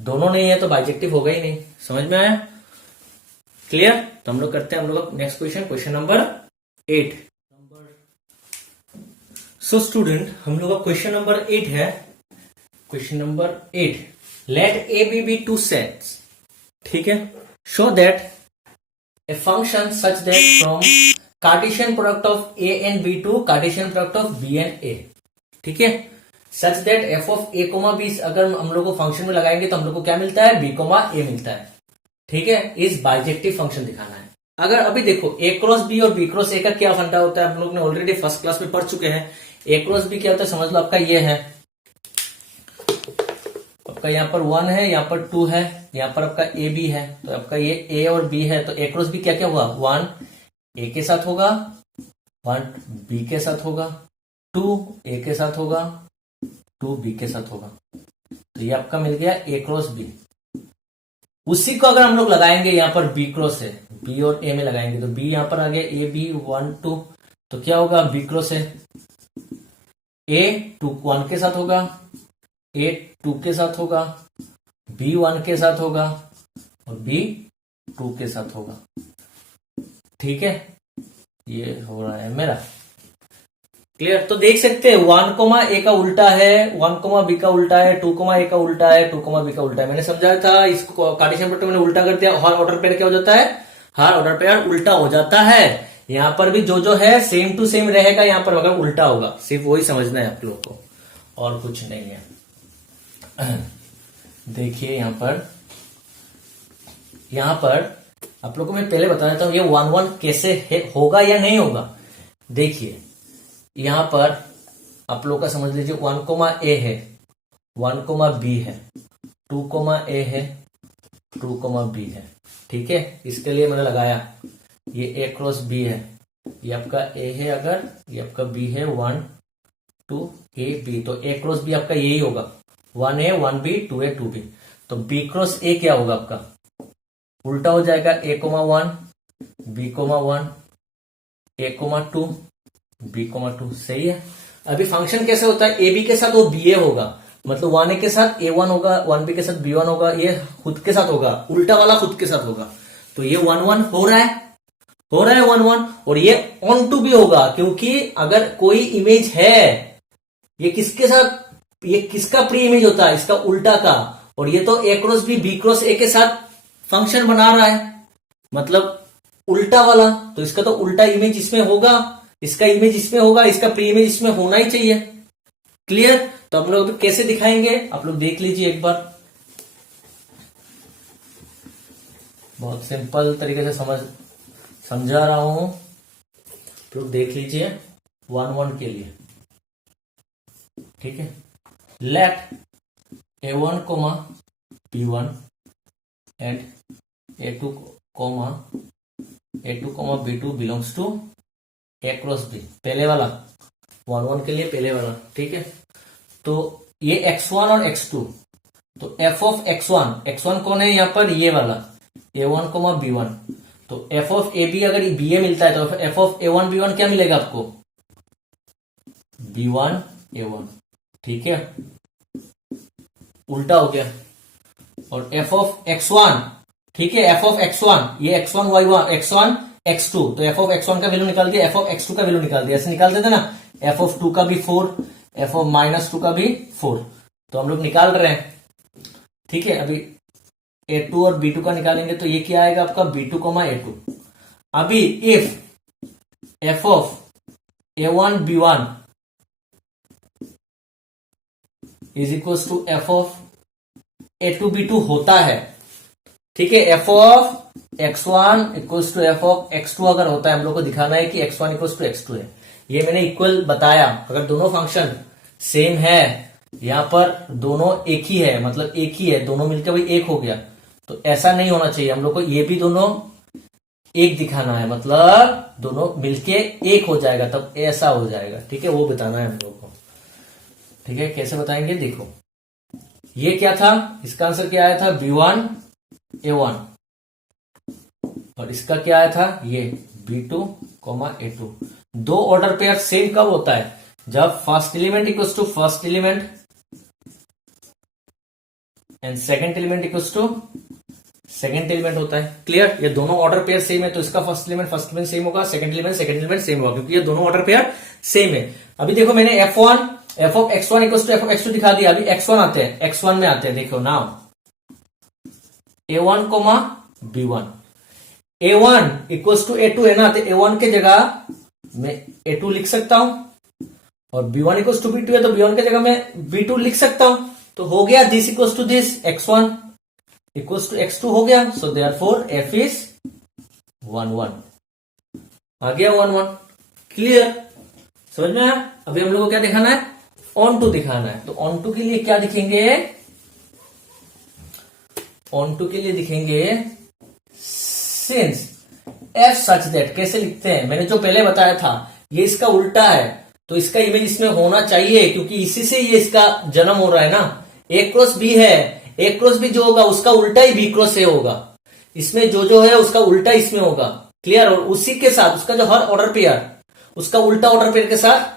दोनों नहीं है तो बाइजेक्टिव होगा ही नहीं। समझ में आया? क्लियर? तो हम लोग करते हैं हम लोग next question, question number 8। So student, हम लोग का क्वेश्चन नंबर 8 है। Question number 8, let A B 2 sets. ठीक है, show that a function such that from Cartesian product of a and b to Cartesian product of b and a। ठीक है, such that f of a, b अगर हम लोग को function में लगाएंगे तो हम लोग को क्या मिलता है, b, a मिलता है। ठीक है, इस बाइजेक्टिव फंक्शन दिखाना है। अगर अभी देखो a क्रॉस b और b क्रॉस a का क्या फंडा होता है, हम लोग ने ऑलरेडी फर्स्ट क्लास में पढ़ चुके हैं। a क्रॉस b क्या होता है, समझ लो आपका ये है, आपका यहाँ पर 1 है, यहाँ पर 2 है, यहाँ पर आपका ए बी है, तो आपका ये ए और बी है, तो ए क्रॉस बी क्या क्या हुआ, 1 ए के साथ होगा, 1 बी के साथ होगा, 2 ए के साथ होगा, 2 बी के साथ होगा, तो ये आपका मिल गया ए क्रॉस बी। उसी को अगर हम लोग लगाएंगे यहाँ पर बी क्रॉस है, बी और ए में लगाएंगे, तो बी यहाँ पर आ गया ए बी 1 2, तो क्या होगा, बी क्रॉस है, ए 2 1 के साथ होगा, ए 2 के साथ होगा, बी 1 के साथ होगा और बी 2 के साथ होगा। ठीक है, ये हो रहा है मेरा। क्लियर? तो देख सकते हैं 1 ए का उल्टा है, 1 बी का उल्टा है, 2 ए का उल्टा है, 2 बी का उल्टा है। मैंने समझाया था इसको, कार्टेशियन प्रोडक्ट मैंने उल्टा कर दिया, हर ऑर्डर पेयर क्या हो जाता है, हर ऑर्डर पेयर उल्टा हो जाता है। यहां पर भी जो है सेम टू सेम रहेगा, यहां पर अगर उल्टा होगा, सिर्फ वही समझना है आप लोग को, और कुछ नहीं है। देखिए यहां पर आप लोगों को मैं पहले बता देता हूं ये 1 1 कैसे होगा या नहीं होगा। देखिए यहां पर आप लोग का समझ लीजिए 1 ए है, 1 बी है, 2 ए है, 2 बी है। ठीक है, इसके लिए मैंने लगाया ये ए क्रॉस बी है, ये आपका ए है, अगर ये आपका बी है 1 टू ए बी, तो ए क्रॉस बी आपका यही होगा, 1A 1B 2A 2B। तो बी क्रॉस ए क्या होगा आपका, उल्टा हो जाएगा, A 1 B 1 A 2 B 2। सही है। अभी फंक्शन कैसे होता है, ए बी के साथ वो बी ए होगा, मतलब 1A के साथ A1 होगा, 1B के साथ B1 होगा, ये खुद के साथ होगा, उल्टा वाला खुद के साथ होगा। तो ये 1 1 हो रहा है 1 1, और ये ऑन टू भी होगा, क्योंकि अगर कोई इमेज है, ये किसके साथ, ये किसका प्री इमेज होता है, इसका उल्टा का, और ये तो A cross B B cross A के साथ फंक्शन बना रहा है, मतलब उल्टा वाला, तो इसका तो उल्टा इमेज इसमें होगा, इसका इमेज इसमें होगा, इसका प्री इमेज इसमें होना ही चाहिए। क्लियर। तो हम लोग कैसे दिखाएंगे, आप लोग देख लीजिए एक बार, बहुत सिंपल तरीके से समझा रहा हूं, आप लोग देख लीजिए 1 1 के लिए। ठीक है, let A1, B1 and A2, B2 belongs to A cross B, पहले वाला 1 1 के लिए पहले वाला। ठीक है, तो ये x1 और x2, तो f ऑफ x1 कौन है यहाँ पर, ये वाला A1, B1, तो f ऑफ AB अगर BA मिलता है तो f ऑफ A1 B1 क्या मिलेगा आपको, B1 A1। ठीक है, उल्टा हो गया। और f ऑफ x1, ठीक है, f ऑफ x1, ये x1 y1 x1 x2, तो f ऑफ x1 का वैल्यू निकाल दिया, f ऑफ x2 का वैल्यू निकाल दिया, ऐसे निकाल देते ना, f ऑफ 2 का भी 4, f ऑफ -2 का भी 4, तो हम लोग निकाल रहे हैं। ठीक है, अभी A2 और B2 का निकालेंगे, तो ये क्या आएगा आपका, B2, A2। अभी if f of A1 B1 is equal to f of A2 B2 होता है, ठीक है, f of x1 equals to f of x2 अगर होता है, हम लोग को दिखाना है कि x1 इक्वल्स टू x2 है, ये मैंने इक्वल बताया। अगर दोनों फंक्शन सेम है, यहां पर दोनों एक ही है, मतलब एक ही है, दोनों मिलकर भाई एक हो गया, तो ऐसा नहीं होना चाहिए, हम लोग को ये भी दोनों एक दिखाना है, मतलब दोनों मिलके एक हो जाएगा, तब ऐसा हो जाएगा। ठीक है, वो बताना है हम लोग को। ठीक है, कैसे बताएंगे, देखो ये क्या था, इसका आंसर क्या आया था, B1 A1, और इसका क्या आया था, ये B2, A2। दो ऑर्डर पेयर सेम कब होता है, जब first element equals to first element and second element equals to second element होता है। क्लियर, ये दोनों ऑर्डर पेयर सेम है, तो इसका फर्स्ट एलिमेंट सेम होगा, सेकंड एलिमेंट सेम होगा, क्योंकि ये दोनों ऑर्डर पेयर सेम है। अभी देखो मैंने f of x1 equals to f of x2 दिखा दिया, अभी x1 आते हैं, x1 में आते हैं, देखो now A1, B1, A1 equals to A2 है ना, तो A1 के जगह मैं A2 लिख सकता हूं, और B1 इक्वल्स टू B2 है, तो B1 के जगह मैं B2 लिख सकता हूं, तो हो गया this equals to this, x1 equals to x2 हो गया, सो देयरफॉर f इज 1 1, आ गया 1 1। क्लियर, समझ में आया। अभी हम लोग को क्या दिखाना है, ऑन टू दिखाना है, तो ऑन टू के लिए क्या दिखेंगे, ऑन टू के लिए दिखेंगे सिंस f सच दैट, कैसे लिखते हैं, मैंने जो पहले बताया था, ये इसका उल्टा है, तो इसका इमेज इसमें होना चाहिए, क्योंकि इसी से ये इसका जन्म हो रहा है ना, A क्रॉस B है, A क्रॉस B जो होगा उसका उल्टा ही B क्रॉस A होगा, इसमें जो है उसका उल्टा इसमें होगा। क्लियर, और उसी के साथ उसका जो हर ऑर्डर पेयर, उसका उल्टा ऑर्डर पेयर के साथ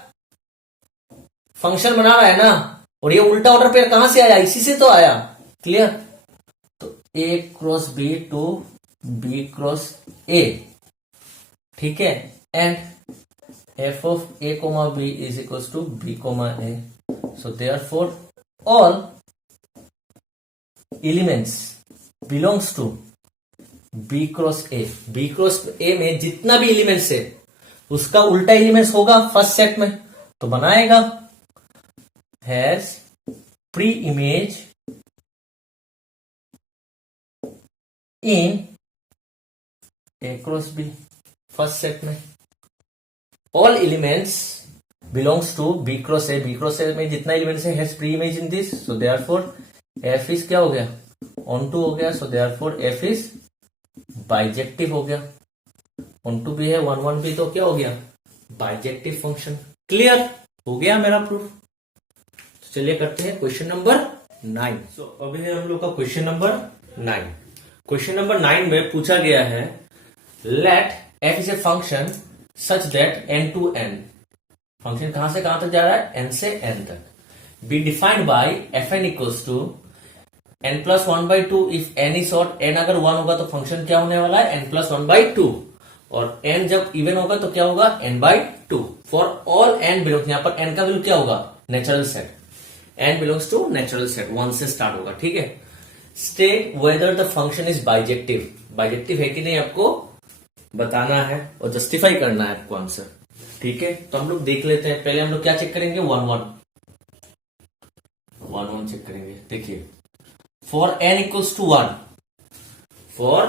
फंक्शन बना रहा है ना, और ये उल्टा ऑर्डर पेयर कहां से आया, इसी से तो आया। क्लियर, तो A cross B to B cross A, ठीक है, and f of A, B is equals to B, A. So therefore all elements belongs to B cross A। B cross A में जितना भी एलिमेंट्स है उसका उल्टा elements होगा first set में, तो बनाएगा has pre image in A cross B first set में। All elements belongs to B cross A, B cross A में जितना एलिमेंट्स है has pre image in this, so therefore F is क्या हो गया, ऑन टू हो गया, so therefore F is bijective हो गया। ऑन टू भी है, 1 1 भी, तो क्या हो गया, बाइजेक्टिव फंक्शन। क्लियर, हो गया मेरा प्रूफ। तो चलिए करते हैं क्वेश्चन नंबर 9। सो अभी है हम लोग का क्वेश्चन नंबर 9। क्वेश्चन नंबर 9 में पूछा गया है let f is a function such that n to n, function कहां से कहां तक जा रहा है, n से n तक, be defined by fn equals to n plus 1/2 if n is odd, n अगर 1 होगा तो फंक्शन क्या होने वाला है, n प्लस 1/2, और n जब इवन होगा तो क्या होगा, n/2 for all n belongs, यहां पर n का वैल्यू क्या होगा, natural set, n belongs to natural set, 1 से स्टार्ट होगा, ठीक है। State whether the function is bijective, bijective है कि नहीं आपको बताना है और जस्टिफाई करना है आपको आंसर, ठीक है। तो हम लोग देख लेते हैं, पहले हम लोग क्या चेक करेंगे, 1 चेक करेंगे। देखिए for n equals to 1, for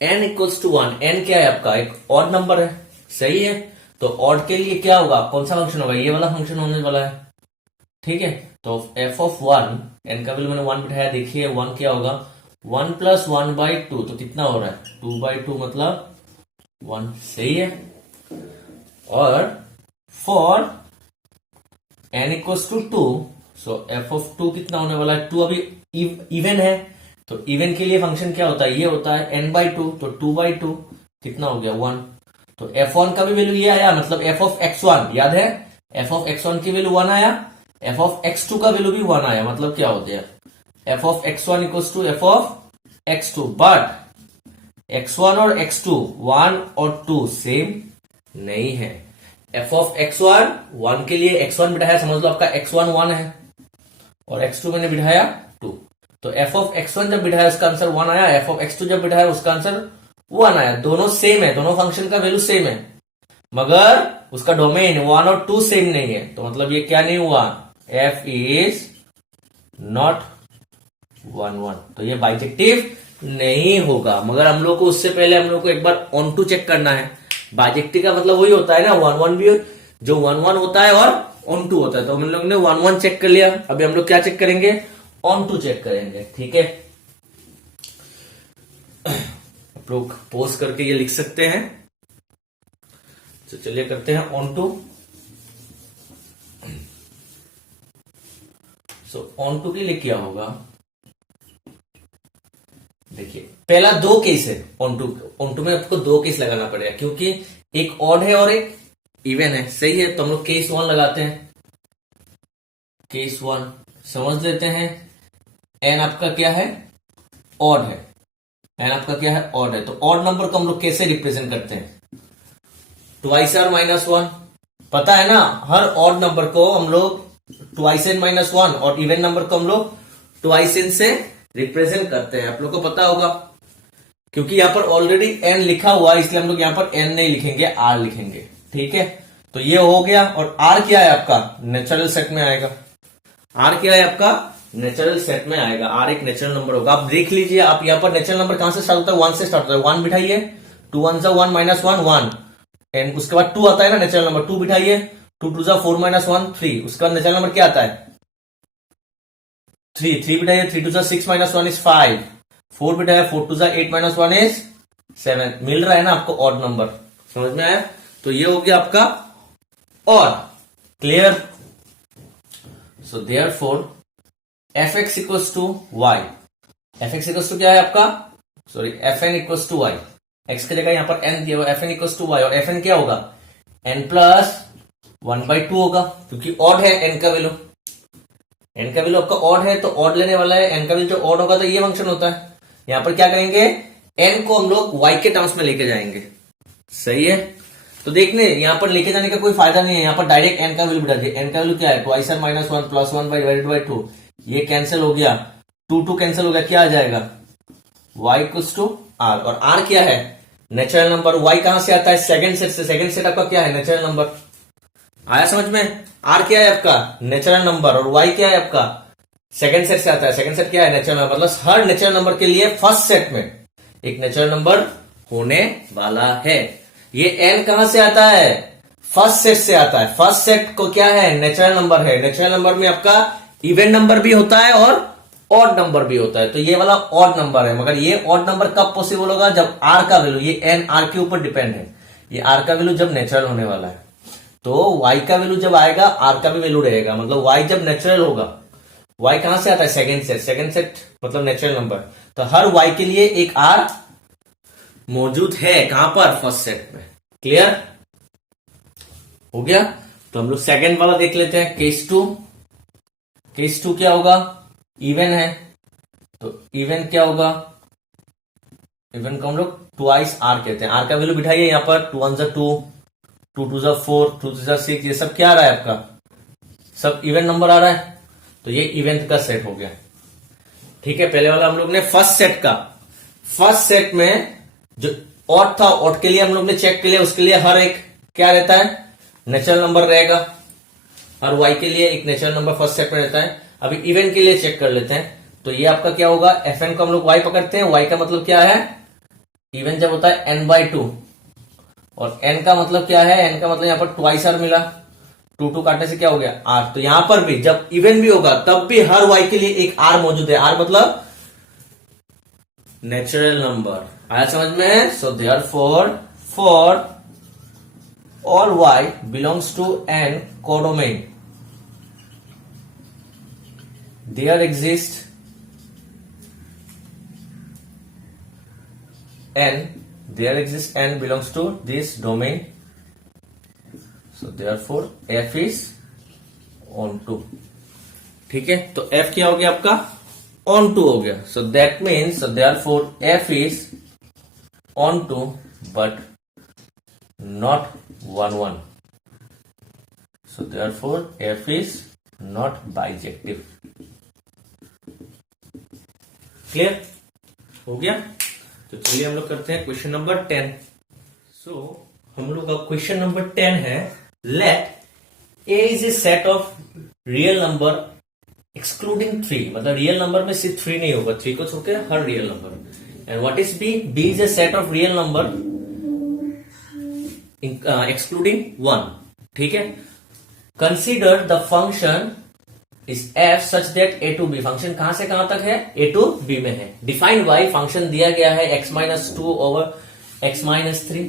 n equals to 1, n क्या है आपका, एक ऑड नंबर है, सही है। तो ऑड के लिए क्या होगा, कौन सा फंक्शन होगा, ये वाला फंक्शन होने वाला है, ठीक है। तो f ऑफ 1, n का वैल्यू मैंने 1 बिठाया, देखिए 1 क्या होगा, 1 प्लस 1/2, तो कितना हो रहा है, 2/2 मतलब 1, सही है। और for n equals to 2, so f of 2 कितना होने वाला है, 2 अभी इवन है, तो इवन के लिए फंक्शन क्या होता है, ये होता है n/2, तो 2/2 कितना हो गया, 1। तो f1 का भी वैल्यू ये आया, मतलब f ऑफ x1, याद है f ऑफ x1 की वैल्यू 1 आया, f ऑफ x2 का वैल्यू भी 1 आया, मतलब क्या हो गया, f of x1 equals to f of x2, but x1 और x2 1 और 2 सेम नहीं है। f ऑफ x1 1 के लिए x1 बिठाया, समझ लो आपका x1 1 है, और x2 मैंने बिठाया 2, तो f ऑफ x1 जब बिठाया उसका आंसर 1 आया, f ऑफ x2 जब बिठाया उसका आंसर 1 आया, दोनों सेम है, दोनों फंक्शन का वैल्यू सेम है, मगर उसका डोमेन 1 और 2 सेम नहीं है, तो मतलब ये क्या नहीं हुआ, f इज नॉट 1 1, तो ये बाइजेक्टिव नहीं होगा। मगर हम लोग को उससे पहले हम लोग को एक बार ऑन टू चेक करना है, बाइजेक्टिव का मतलब वही होता है ना, 1 1 भी जो 1 1 होता है और ऑन टू होता है, तो हम लोग ने 1 1 चेक कर लिया, अभी हम लोग क्या चेक करेंगे, ऑन टू चेक करेंगे, ठीक है। आप लोग पोस्ट करके ये लिख सकते हैं, तो चलिए करते हैं onto. So onto के लिए क्या होगा, देखिए पहला 2 केस है, ऑन टू में आपको 2 केस लगाना पड़ेगा, क्योंकि एक ऑड है और एक इवन है, सही है। तो हम लोग केस 1 लगाते हैं, केस 1 समझ लेते हैं, n आपका क्या है, ऑड है, n आपका क्या है, ऑड है, तो ऑड नंबर को हम लोग कैसे रिप्रेजेंट करते हैं, ट्वाइस r -1, पता है ना, हर ऑड नंबर को हम लोग ट्वाइस n -1 और इवन नंबर को हम लोग ट्वाइस n से रिप्रेजेंट करते हैं, आप लोग को पता होगा, क्योंकि यहां पर ऑलरेडी n लिखा हुआ है, इसलिए हम लोग यहां पर n नहीं लिखेंगे, r लिखेंगे, ठीक है। तो ये हो गया, और r क्या है आपका, नेचुरल सेट में आएगा, r क्या है आपका, नेचुरल सेट में आएगा, r एक नेचुरल नंबर होगा। आप देख लीजिए, आप यहां पर नेचुरल नंबर कहां से स्टार्ट होता है, 1 से स्टार्ट होता है, 1 बिठाइए, 2 1 1 -1 1, एंड उसके बाद 2 आता है ना नेचुरल नंबर, 2 बिठाइए, 2 2 4 -1 3, उसके बाद नेचुरल नंबर क्या आता है, 3 बिठाइए, 3 2 6 -1 इज 5, 4 बिठाइए, 4 2 8 -1 इज 7, मिल रहा है ना आपको ऑड नंबर, समझ में आया। तो ये हो गया आपका odd, clear. So therefore fx equals to y, fx equals to क्या है आपका, sorry fn equals to y, x की जगह यहां पर n दिया हुआ, fn इक्वल्स टू y, और fn क्या होगा, n प्लस 1/2 होगा, क्योंकि ऑड है n का वैल्यू, n का वैल्यू आपका ऑड है, तो ऑड लेने वाला है, n का वैल्यू जो ऑड होगा तो ये फंक्शन होता है। यहां पर क्या करेंगे, n को हम लोग y के टर्म्स में लेके जाएंगे, सही है। तो देखने यहां पर लेके जाने का कोई फायदा नहीं है, यहां पर डायरेक्ट n का वैल्यू बिठा दिए, n का वैल्यू क्या है, ट्वाइस r -1 प्लस 1/2, ये कैंसिल हो गया, 2 2 कैंसिल हो गया, क्या आ जाएगा, y इक्वल्स टू r, और r क्या है, नेचुरल नंबर, y कहां से आता है, सेकंड सेट से, सेकंड सेट आपका क्या है, नेचुरल नंबर, आया समझ में, r क्या है आपका, नेचुरल नंबर, और y क्या है आपका, सेकंड सेट से आता है, सेकंड सेट क्या है, नेचुरल नंबर, मतलब हर नेचुरल नंबर के लिए फर्स्ट सेट में एक नेचुरल नंबर होने वाला है। ये n कहां से आता है, फर्स्ट सेट से आता है, फर्स्ट सेट को क्या है, नेचुरल नंबर है, नेचुरल नंबर में आपका इवन नंबर भी होता है और ऑड नंबर भी होता है, तो ये वाला ऑड नंबर है, मगर ये ऑड नंबर कब पॉसिबल होगा, जब r का वैल्यू, ये n r के ऊपर डिपेंड है, ये r का वैल्यू जब नेचुरल होने वाला है, तो y का वैल्यू जब आएगा r का भी वैल्यू रहेगा, मतलब y जब नेचुरल होगा, y कहां से आता है, सेकंड सेट मतलब नेचुरल नंबर, तो हर y के लिए एक r मौजूद है, कहां पर, फर्स्ट सेट में। क्लियर हो गया। तो हम लोग सेकंड वाला देख लेते हैं, केस टू क्या होगा, इवन है, तो इवन क्या होगा, इवन को हम लोग ट्वाइस आर कहते हैं। आर का वैल्यू बिठाइए यहां पर, 2 1 2, 2 2 4, 2 3 6, ये सब क्या आ रहा है आपका, सब इवन नंबर आ रहा है, तो ये इवेंट का सेट हो गया। ठीक है, पहले वाला हम लोग ने फर्स्ट सेट में जो ऑड था, ऑड के लिए हम लोग ने चेक के लिए, उसके लिए हर एक क्या रहता है, नेचुरल नंबर रहेगा, हर वाई के लिए एक नेचुरल नंबर फर्स्ट सेट में रहता है। अभी इवन के लिए चेक कर लेते हैं, तो ये आपका क्या होगा, एफ एन को हम लोग वाई पकड़ते हैं, वाई का मतलब क्या है, इवन जब होता है n/2, और n का मतलब क्या है, n का मतलब यहां पर ट्वाइस आर मिला, 2 2 काटने से क्या हो गया, r। तो यहां पर भी जब इवन भी होगा तब भी हर y के लिए एक r मौजूद है, r मतलब नेचुरल नंबर। आया समझ में। So therefore for all y belongs to n codomain, there exist n belongs to this domain, so therefore f is onto। ठीक है, तो f क्या हो गया आपका, onto हो गया, so that means so therefore f is onto but not 1 1, so therefore f is not bijective। Clear हो गया। तो चलिए हम लोग करते हैं क्वेश्चन नंबर 10। सो हम लोग का क्वेश्चन नंबर 10 है, let A is a set of real number excluding 3, मतलब रियल नंबर में सिर्फ 3 नहीं होगा, 3 को छोड़ के हर real number. And what is B, B is a set of real number excluding 1। ठीक है, कंसीडर द फंक्शन इस f such that a to b, function कहां से कहां तक है, a टू b में है। डिफाइंड y, फंक्शन दिया गया है x-2 over x-3,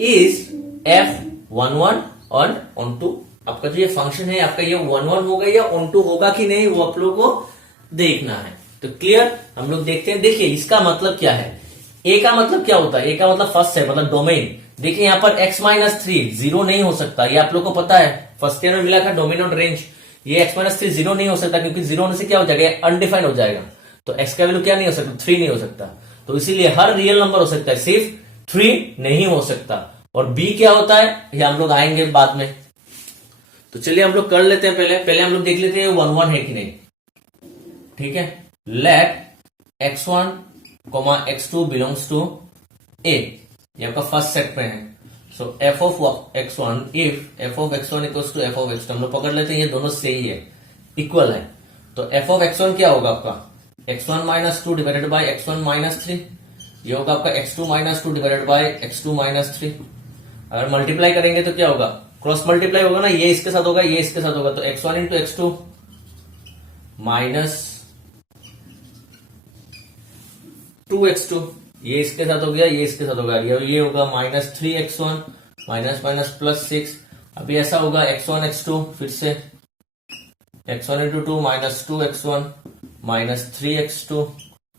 is f 1 1 और ऑन टू। आपका जो ये फंक्शन है आपका ये 1 1 होगा या ऑन टू होगा कि नहीं, वो आप लोगों को देखना है। तो क्लियर, हम लोग देखते हैं। देखिए इसका मतलब क्या है, a का मतलब क्या होता है, a का मतलब फर्स्ट है, मतलब डोमेन। देखिए यहाँ पर x-3 जीरो नहीं हो सकता, ये आप लोग को पता है, फर्स्ट ईयर में मिला था डोमेन और रेंज। ये x-3 जीरो नहीं हो सकता, क्योंकि जीरो होने से क्या हो जाएगा, अनडिफाइंड हो जाएगा, तो x का वैल्यू क्या नहीं हो सकता, 3 नहीं हो सकता। तो इसीलिए हर रियल नंबर हो सकता है, सिर्फ 3 नहीं हो सकता। और b क्या होता है, ये हम लोग आएंगे बाद में। तो चलिए हम लोग कर लेते हैं, पहले हम लोग देख लेते हैं 1 1 है कि नहीं। ठीक है, late x1, x2 belongs to a, ये आपका फर्स्ट सेट में है। So f of x1, if f of x1 equals to f of x2, हम लोग पकड़ लेते हैं ये दोनों सही है, इक्वल है। तो f of x1 क्या होगा आपका, x1 minus 2 divided by x1 minus 3, ये होगा आपका x2 minus 2 divided by x2 minus 3। अगर मल्टीप्लाई करेंगे तो क्या होगा, क्रॉस मल्टीप्लाई होगा ना, ये इसके साथ होगा, ये इसके साथ होगा, तो x1 into x2 minus 2x2, ये इसके साथ हो गया, ये इसके साथ होगा, ये होगा minus 3x1 minus minus plus 6। अभी ऐसा होगा x1 x2, फिर से x1 into 2 minus 2x1 minus 3x2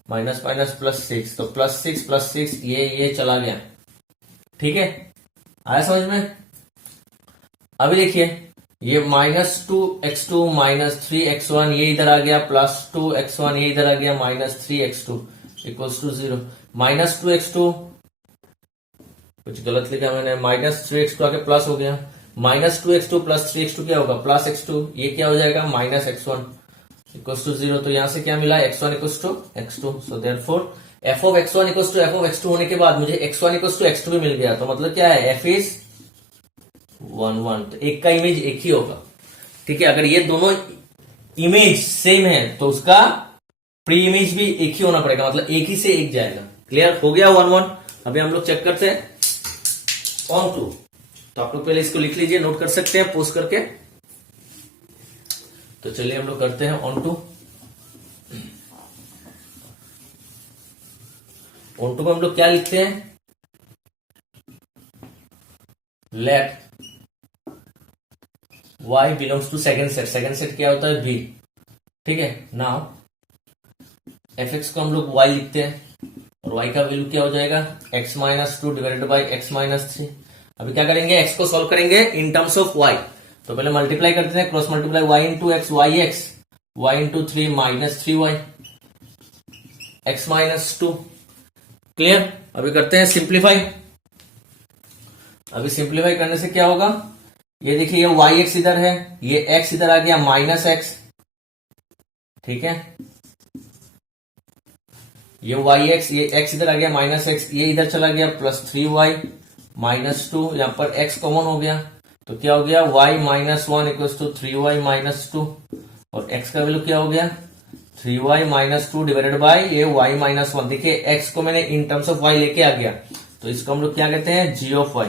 minus minus plus 6, तो प्लस 6 ये चला गया। ठीक है, आया समझ में। अभी देखिए ये माइनस 2x2 माइनस 3x1 ये इधर आ गया, प्लस 2x1 ये इधर आ गया, minus 3x2 equals to 0। Minus 2x2 कुछ गलत लिखा मैंने, माइनस 3x2 आके प्लस हो गया, माइनस 2x2 प्लस 3x2 क्या होगा, प्लस x2, ये क्या हो जाएगा, माइनस x1 इक्वल्स टू 0। तो यहां से क्या मिला, x1 equals to x2। So therefore f of x1 equals to f of x2 होने के बाद मुझे x1 इक्वल्स टू x2 भी मिल गया, तो मतलब क्या है, f इज 1 1, तो एक का इमेज एक ही होगा। ठीक है, अगर ये दोनों इमेज सेम है तो उसका प्री इमेज भी एक ही होना पड़ेगा, मतलब एक ही से एक जाएगा। क्लियर हो गया 1 1। अभी हम लोग चेक करते हैं ऑन टू, तो आप लोग पहले इसको लिख लीजिए, नोट कर सकते हैं पोस्ट करके। तो चलिए हम लोग करते हैं ऑन टू। ऑन टू में हम लोग क्या लिखते हैं, let y belongs to second set, second set क्या होता है b, ठीक है। नाउ fx को हम लोग y लिखते हैं और y का वैल्यू क्या हो जाएगा x minus two divided by x minus three. अभी क्या करेंगे, x को सॉल्व करेंगे इन टर्म्स ऑफ y, तो पहले मल्टीप्लाई करते हैं, cross multiply y into x y x, y into three minus three y x minus two. Clear. अभी करते हैं सिंप्लीफाई। अभी सिंप्लीफाई करने से क्या होगा, ये देखिए ये वाई एक्स इधर है, ये x इधर आ गया माइनस एक्स, ठीक है। ये वाई एक्स, ये x इधर आ गया माइनस एक्स, ये इधर चला गया plus three y minus two, यहां पर x कॉमन हो गया तो क्या हो गया y minus one equal to three y minus two, और x का वैल्यू क्या हो गया three y minus two divided by ये y माइनस वन। देखिए x को मैंने इन टर्म्स ऑफ y लेके आ गया तो इसको हम लोग क्या कहते हैं g ऑफ y।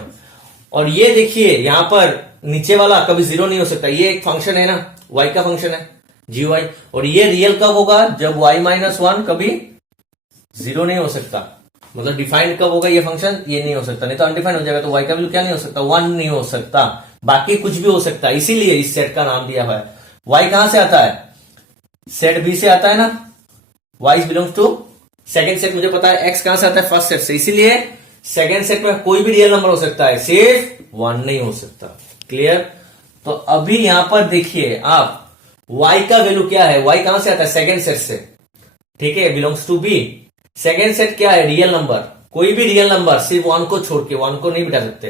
और ये देखिए यहां पर नीचे वाला कभी जीरो नहीं हो सकता, ये एक फंक्शन है ना, y का फंक्शन है जी वाई, और ये रियल कब होगा जब y माइनस वन कभी जीरो नहीं हो सकता, मतलब डिफाइंड कब होगा ये फंक्शन, ये नहीं हो सकता, नहीं तो अनडिफाइंड हो जाएगा, तो y का वैल्यू क्या नहीं हो सकता वन नहीं हो सकता, बाकी कुछ भी हो सकता है, इसीलिए इस सेट का नाम दिया हुआ है। y कहां से आता है, सेट बी से आता है ना, y belongs to second set, मुझे पता है x कहां से आता है फर्स्ट सेट से, इसीलिए सेकेंड सेट में कोई भी रियल नंबर हो सकता है, सिर्फ वन नहीं हो सकता। क्लियर। तो अभी यहां पर देखिए आप y का वैल्यू क्या है, y कहां से आता है सेकेंड सेट से, ठीक है, belongs to B. Second set क्या है रियल नंबर, कोई भी रियल नंबर सिर्फ वन को छोड़ के, वन को नहीं बिठा सकते,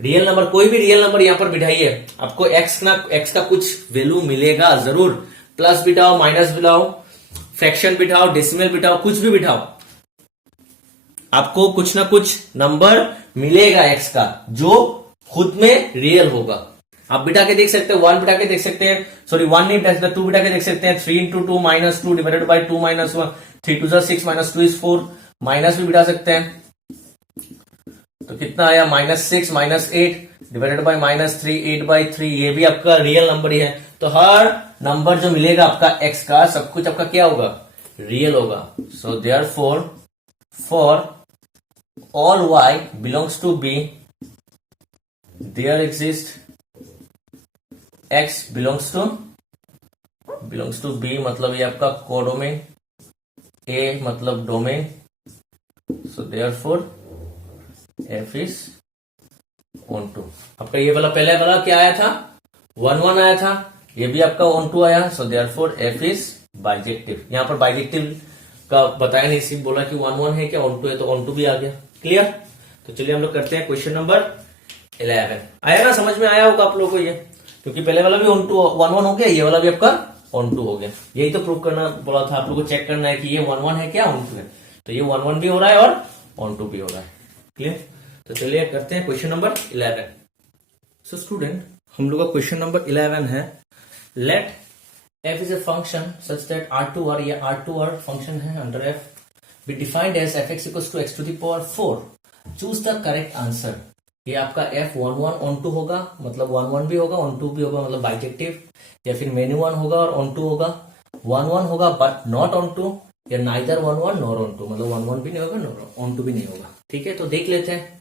रियल नंबर कोई भी रियल नंबर यहां पर बिठाइए, आपको x का कुछ वैल्यू मिलेगा जरूर, प्लस बिठाओ माइनस बिठाओ फ्रैक्शन बिठाओ डेसिमल बिठाओ कुछ भी बिठाओ, आपको कुछ ना कुछ नंबर मिलेगा x का जो खुद में रियल होगा। आप बिठा के देख सकते हैं, वन बिठा के देख सकते हैं, सॉरी वन नहीं बिठा सकते, टू बिठा के देख सकते हैं, three into two minus two divided by two minus one, three two जा six minus two is four, minus भी बिठा सकते हैं, तो कितना आया minus six minus eight divided by minus three, eight by three, ये भी आपका रियल नंबर ही है। तो हर नंबर जो मिलेगा आपका x का सब कुछ आपका क्या होगा रियल होगा। So therefore for all y belongs to b there exist x belongs to b, मतलब ये आपका कोडोमेन, a मतलब domain, so therefore f is onto. आपका ये वाला पहले वाला क्या आया था वन वन आया था, ये भी आपका ऑन टू आया, सो देयरफॉर f इज बाइजेक्टिव। यहां पर बाइजेक्टिव का बताया नहीं, सिर्फ बोला कि वन वन है क्या ऑन टू है, तो ऑन टू भी आ गया। क्लियर। तो चलिए हम लोग करते हैं क्वेश्चन नंबर 11। आया ना, समझ में आया होगा आप लोगों को ये, क्योंकि पहले वाला भी ऑन टू वन वन हो गया, ये वाला भी आपका ऑन टू हो गया। यही तो प्रूव करना बोला था आप लोगों को, चेक करना है कि ये वन वन है क्या ऑन टू है, तो ये वन वन भी हो रहा है और ऑन टू भी हो रहा है। क्लियर। तो चलिए करते हैं क्वेश्चन नंबर 11। सो स्टूडेंट हम लोग का क्वेश्चन नंबर 11 है, let f is a function such that R2R, ये R2R फंक्शन है under f be defined as fx equals to x to the power 4, choose the correct answer. ये आपका f one one onto होगा, मतलब one one भी होगा on to भी होगा, मतलब बाइजेक्टिव, या फिर मेन्यू वन होगा और ऑन टू होगा, वन वन होगा बट नॉट ऑन टू, या neither one one nor onto, मतलब वन वन भी नहीं होगा नॉर ऑन टू भी नहीं होगा। ठीक है, तो देख लेते हैं।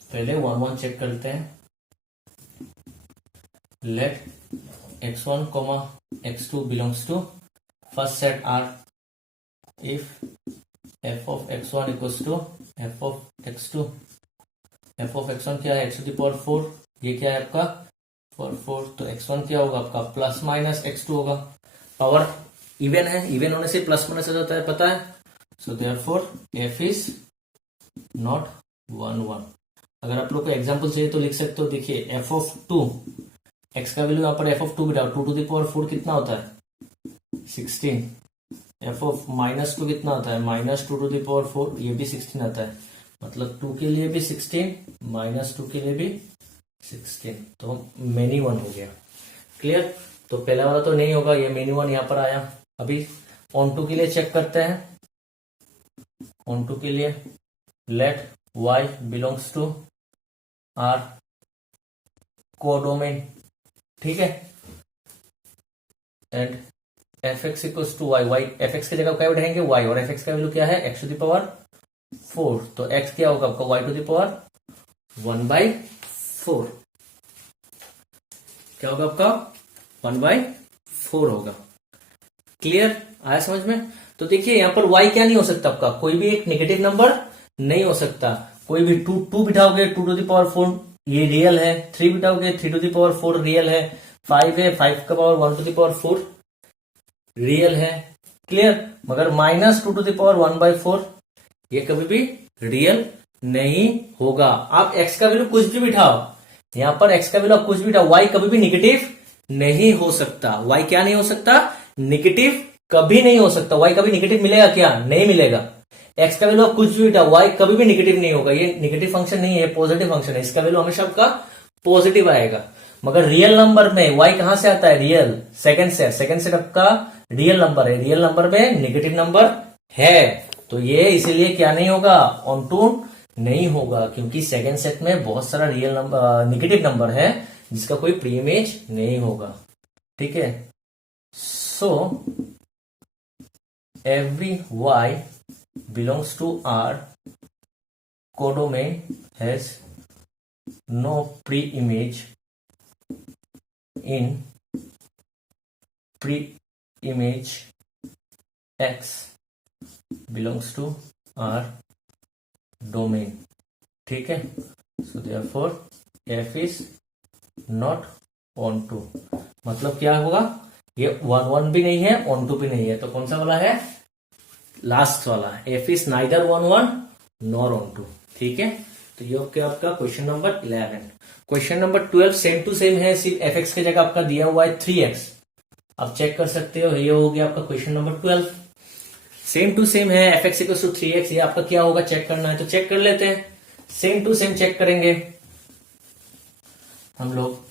पहले वन वन चेक करते हैं। Let x1, x2 belongs to first set R if f of x1 equals to f of x2, f of x1 क्या है x to the power 4, ये क्या है आपका पावर 4, तो x1 क्या होगा आपका प्लस माइनस x2 होगा, पावर इवन है, इवन होने से प्लस माइनस हो जाता है पता है, सो therefore f is not one one. अगर आप लोग को एग्जाम्पल चाहिए तो लिख सकते हो, देखिए f ऑफ 2, x का वैल्यू यहाँ पर f ऑफ 2 बिठाओ, 2 टू द पावर 4 कितना होता है 16, f ऑफ माइनस 2 कितना होता है माइनस 2 टू द पावर 4, ये भी 16 आता है, मतलब 2 के लिए भी 16 माइनस 2 के लिए भी 16, तो मेनी वन हो गया। क्लियर। तो पहला वाला तो नहीं होगा, ये मेनी वन यहाँ पर आया। अभी ऑन टू के लिए चेक करते हैं। ऑन टू के लिए let y belongs to R codomain, ठीक है, and fx equals to y, fx की जगह क्या बैठाएंगे y, और fx का वैल्यू क्या है x टू द पावर 4, तो x क्या होगा आपका y टू द पावर 1/4। क्या होगा आपका 1/4 होगा। क्लियर आया समझ में? तो देखिए यहां पर y क्या नहीं हो सकता आपका, कोई भी एक नेगेटिव नंबर नहीं हो सकता। कोई भी टू बिठाओगे 2⁴ ये रियल है, 3 बिठाओगे 3⁴ रियल है, 5 है 5 का पावर 1⁴ रियल है। क्लियर? मगर -2⁴ ये कभी भी रियल नहीं होगा। आप x का वैल्यू कुछ भी बिठाओ, यहां पर x का वैल्यू आप कुछ भी बिठाओ, y कभी भी निगेटिव नहीं हो सकता। y क्या नहीं हो सकता? निगेटिव कभी नहीं हो सकता। y कभी निगेटिव मिलेगा क्या? नहीं मिलेगा। x का वैल्यू आप कुछ भी बिठाओ, y कभी भी निगेटिव नहीं होगा। ये निगेटिव फंक्शन नहीं है, पॉजिटिव फंक्शन है। इसका वैल्यू हमेशा आपका पॉजिटिव आएगा। मगर रियल नंबर में y कहां से आता है? रियल सेकंड सेट आपका रियल नंबर है। रियल नंबर में नेगेटिव नंबर है, तो ये इसीलिए क्या नहीं होगा? ऑनटू नहीं होगा, क्योंकि सेकंड सेट में बहुत सारा रियल नंबर नेगेटिव नंबर है जिसका कोई प्री इमेज नहीं होगा। ठीक है? सो every y belongs to R codomain has no pre-image in pre-image X belongs to R domain। ठीक है? So therefore F is not onto। मतलब क्या होगा? ये 1 भी नहीं है, ऑन टू भी नहीं है, तो कौन सा वाला है? लास्ट वाला। F is neither 1 nor on to. ठीक है? तो ये आपका क्वेश्चन नंबर 11। क्वेश्चन नंबर 12 सेम टू सेम है, सिर्फ fx की जगह आपका दिया हुआ है 3x। आप चेक कर सकते हो, ये हो गया आपका question number 12। Same to same है, fx इक्वल टू 3x। ये आपका क्या होगा चेक करना है, तो चेक कर लेते हैं। सेम टू सेम चेक करेंगे हम लोग।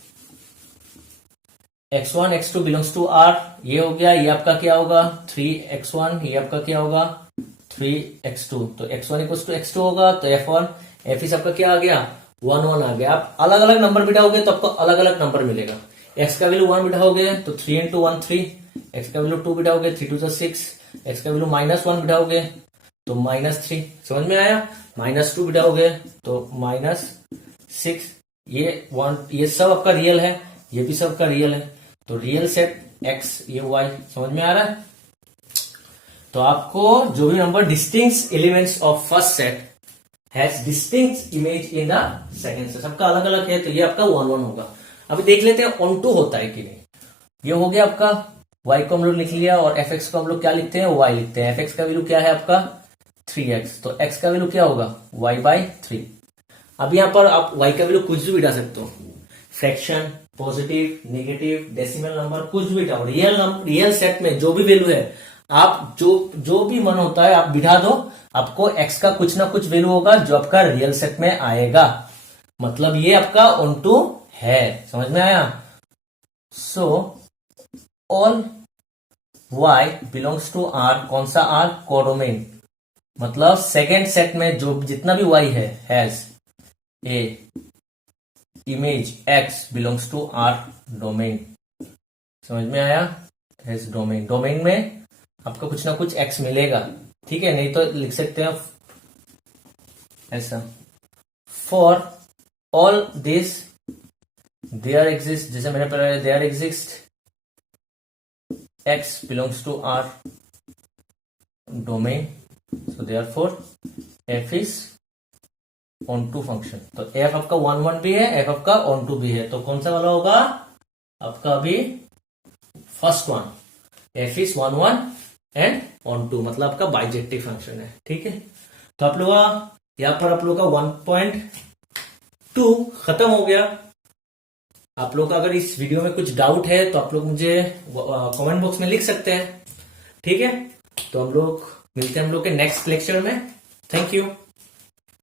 x1 x2 belongs to R, ये हो गया। ये आपका क्या होगा? 3x1। ये आपका क्या होगा? 3x2। तो x1 इक्वल टू x2 होगा, तो f1 f इस आपका क्या आ गया? 1 आ गया। आप अलग अलग नंबर बिठाओगे तो आपको अलग अलग नंबर मिलेगा। x का वैल्यू 1 बिठाओगे तो 3 × 1 3, x का वैल्यू 2 बिठाओगे 3 × 2 6, x का वैल्यू -1 बिठाओगे तो -3। समझ में आया? -2 बिठाओगे तो -6। ये सब आपका रियल है, ये भी सब का रियल है। तो रियल सेट x, ये y। समझ में आ रहा है? तो आपको जो भी number distinct elements of first set has distinct image in the second set, सबका अलग अलग है, तो ये आपका 1 1 होगा। अभी देख लेते हैं ऑन टू होता है कि नहीं। ये हो गया आपका y को हम लोग लिख लिया, और fx को हम लोग क्या लिखते हैं? y लिखते हैं। fx का वैल्यू क्या है आपका? 3x, तो x का वैल्यू क्या होगा? y/3। अब यहां पर आप y का वैल्यू कुछ भी बिठा सकते हो, fraction, positive, negative, decimal number, कुछ भी बिठाओ। रियल सेट में जो भी वैल्यू है, आप जो भी मन होता है आप बिठा दो, आपको x का कुछ ना कुछ वैल्यू होगा जो आपका रियल सेट में आएगा। मतलब ये आपका ऑनटू है। समझ में आया? So all y belongs to R। कौन सा R? कोडोमेन। मतलब सेकेंड सेट में जो जितना भी y है has a image x belongs to R domain. समझ में आया? Has domain. डोमेन में आपको कुछ ना कुछ x मिलेगा। ठीक है? नहीं तो लिख सकते हैं ऐसा, for all this there exist, जैसे मैंने पढ़ा है, there exist x belongs to R domain, so therefore f is onto function. तो f आपका 1 1 भी है, f आपका ऑन टू भी है, तो कौन सा वाला होगा आपका? अभी first one, f is 1 1 and onto, मतलब आपका बाइजेक्टिव फंक्शन है। ठीक है? तो आप लोग यहां पर आप लोग का 1.2 खत्म हो गया। आप लोग का अगर इस वीडियो में कुछ डाउट है तो आप लोग मुझे कमेंट बॉक्स में लिख सकते हैं। ठीक है? तो हम लोग मिलते हैं हम लोग के नेक्स्ट लेक्चर में। Thank you.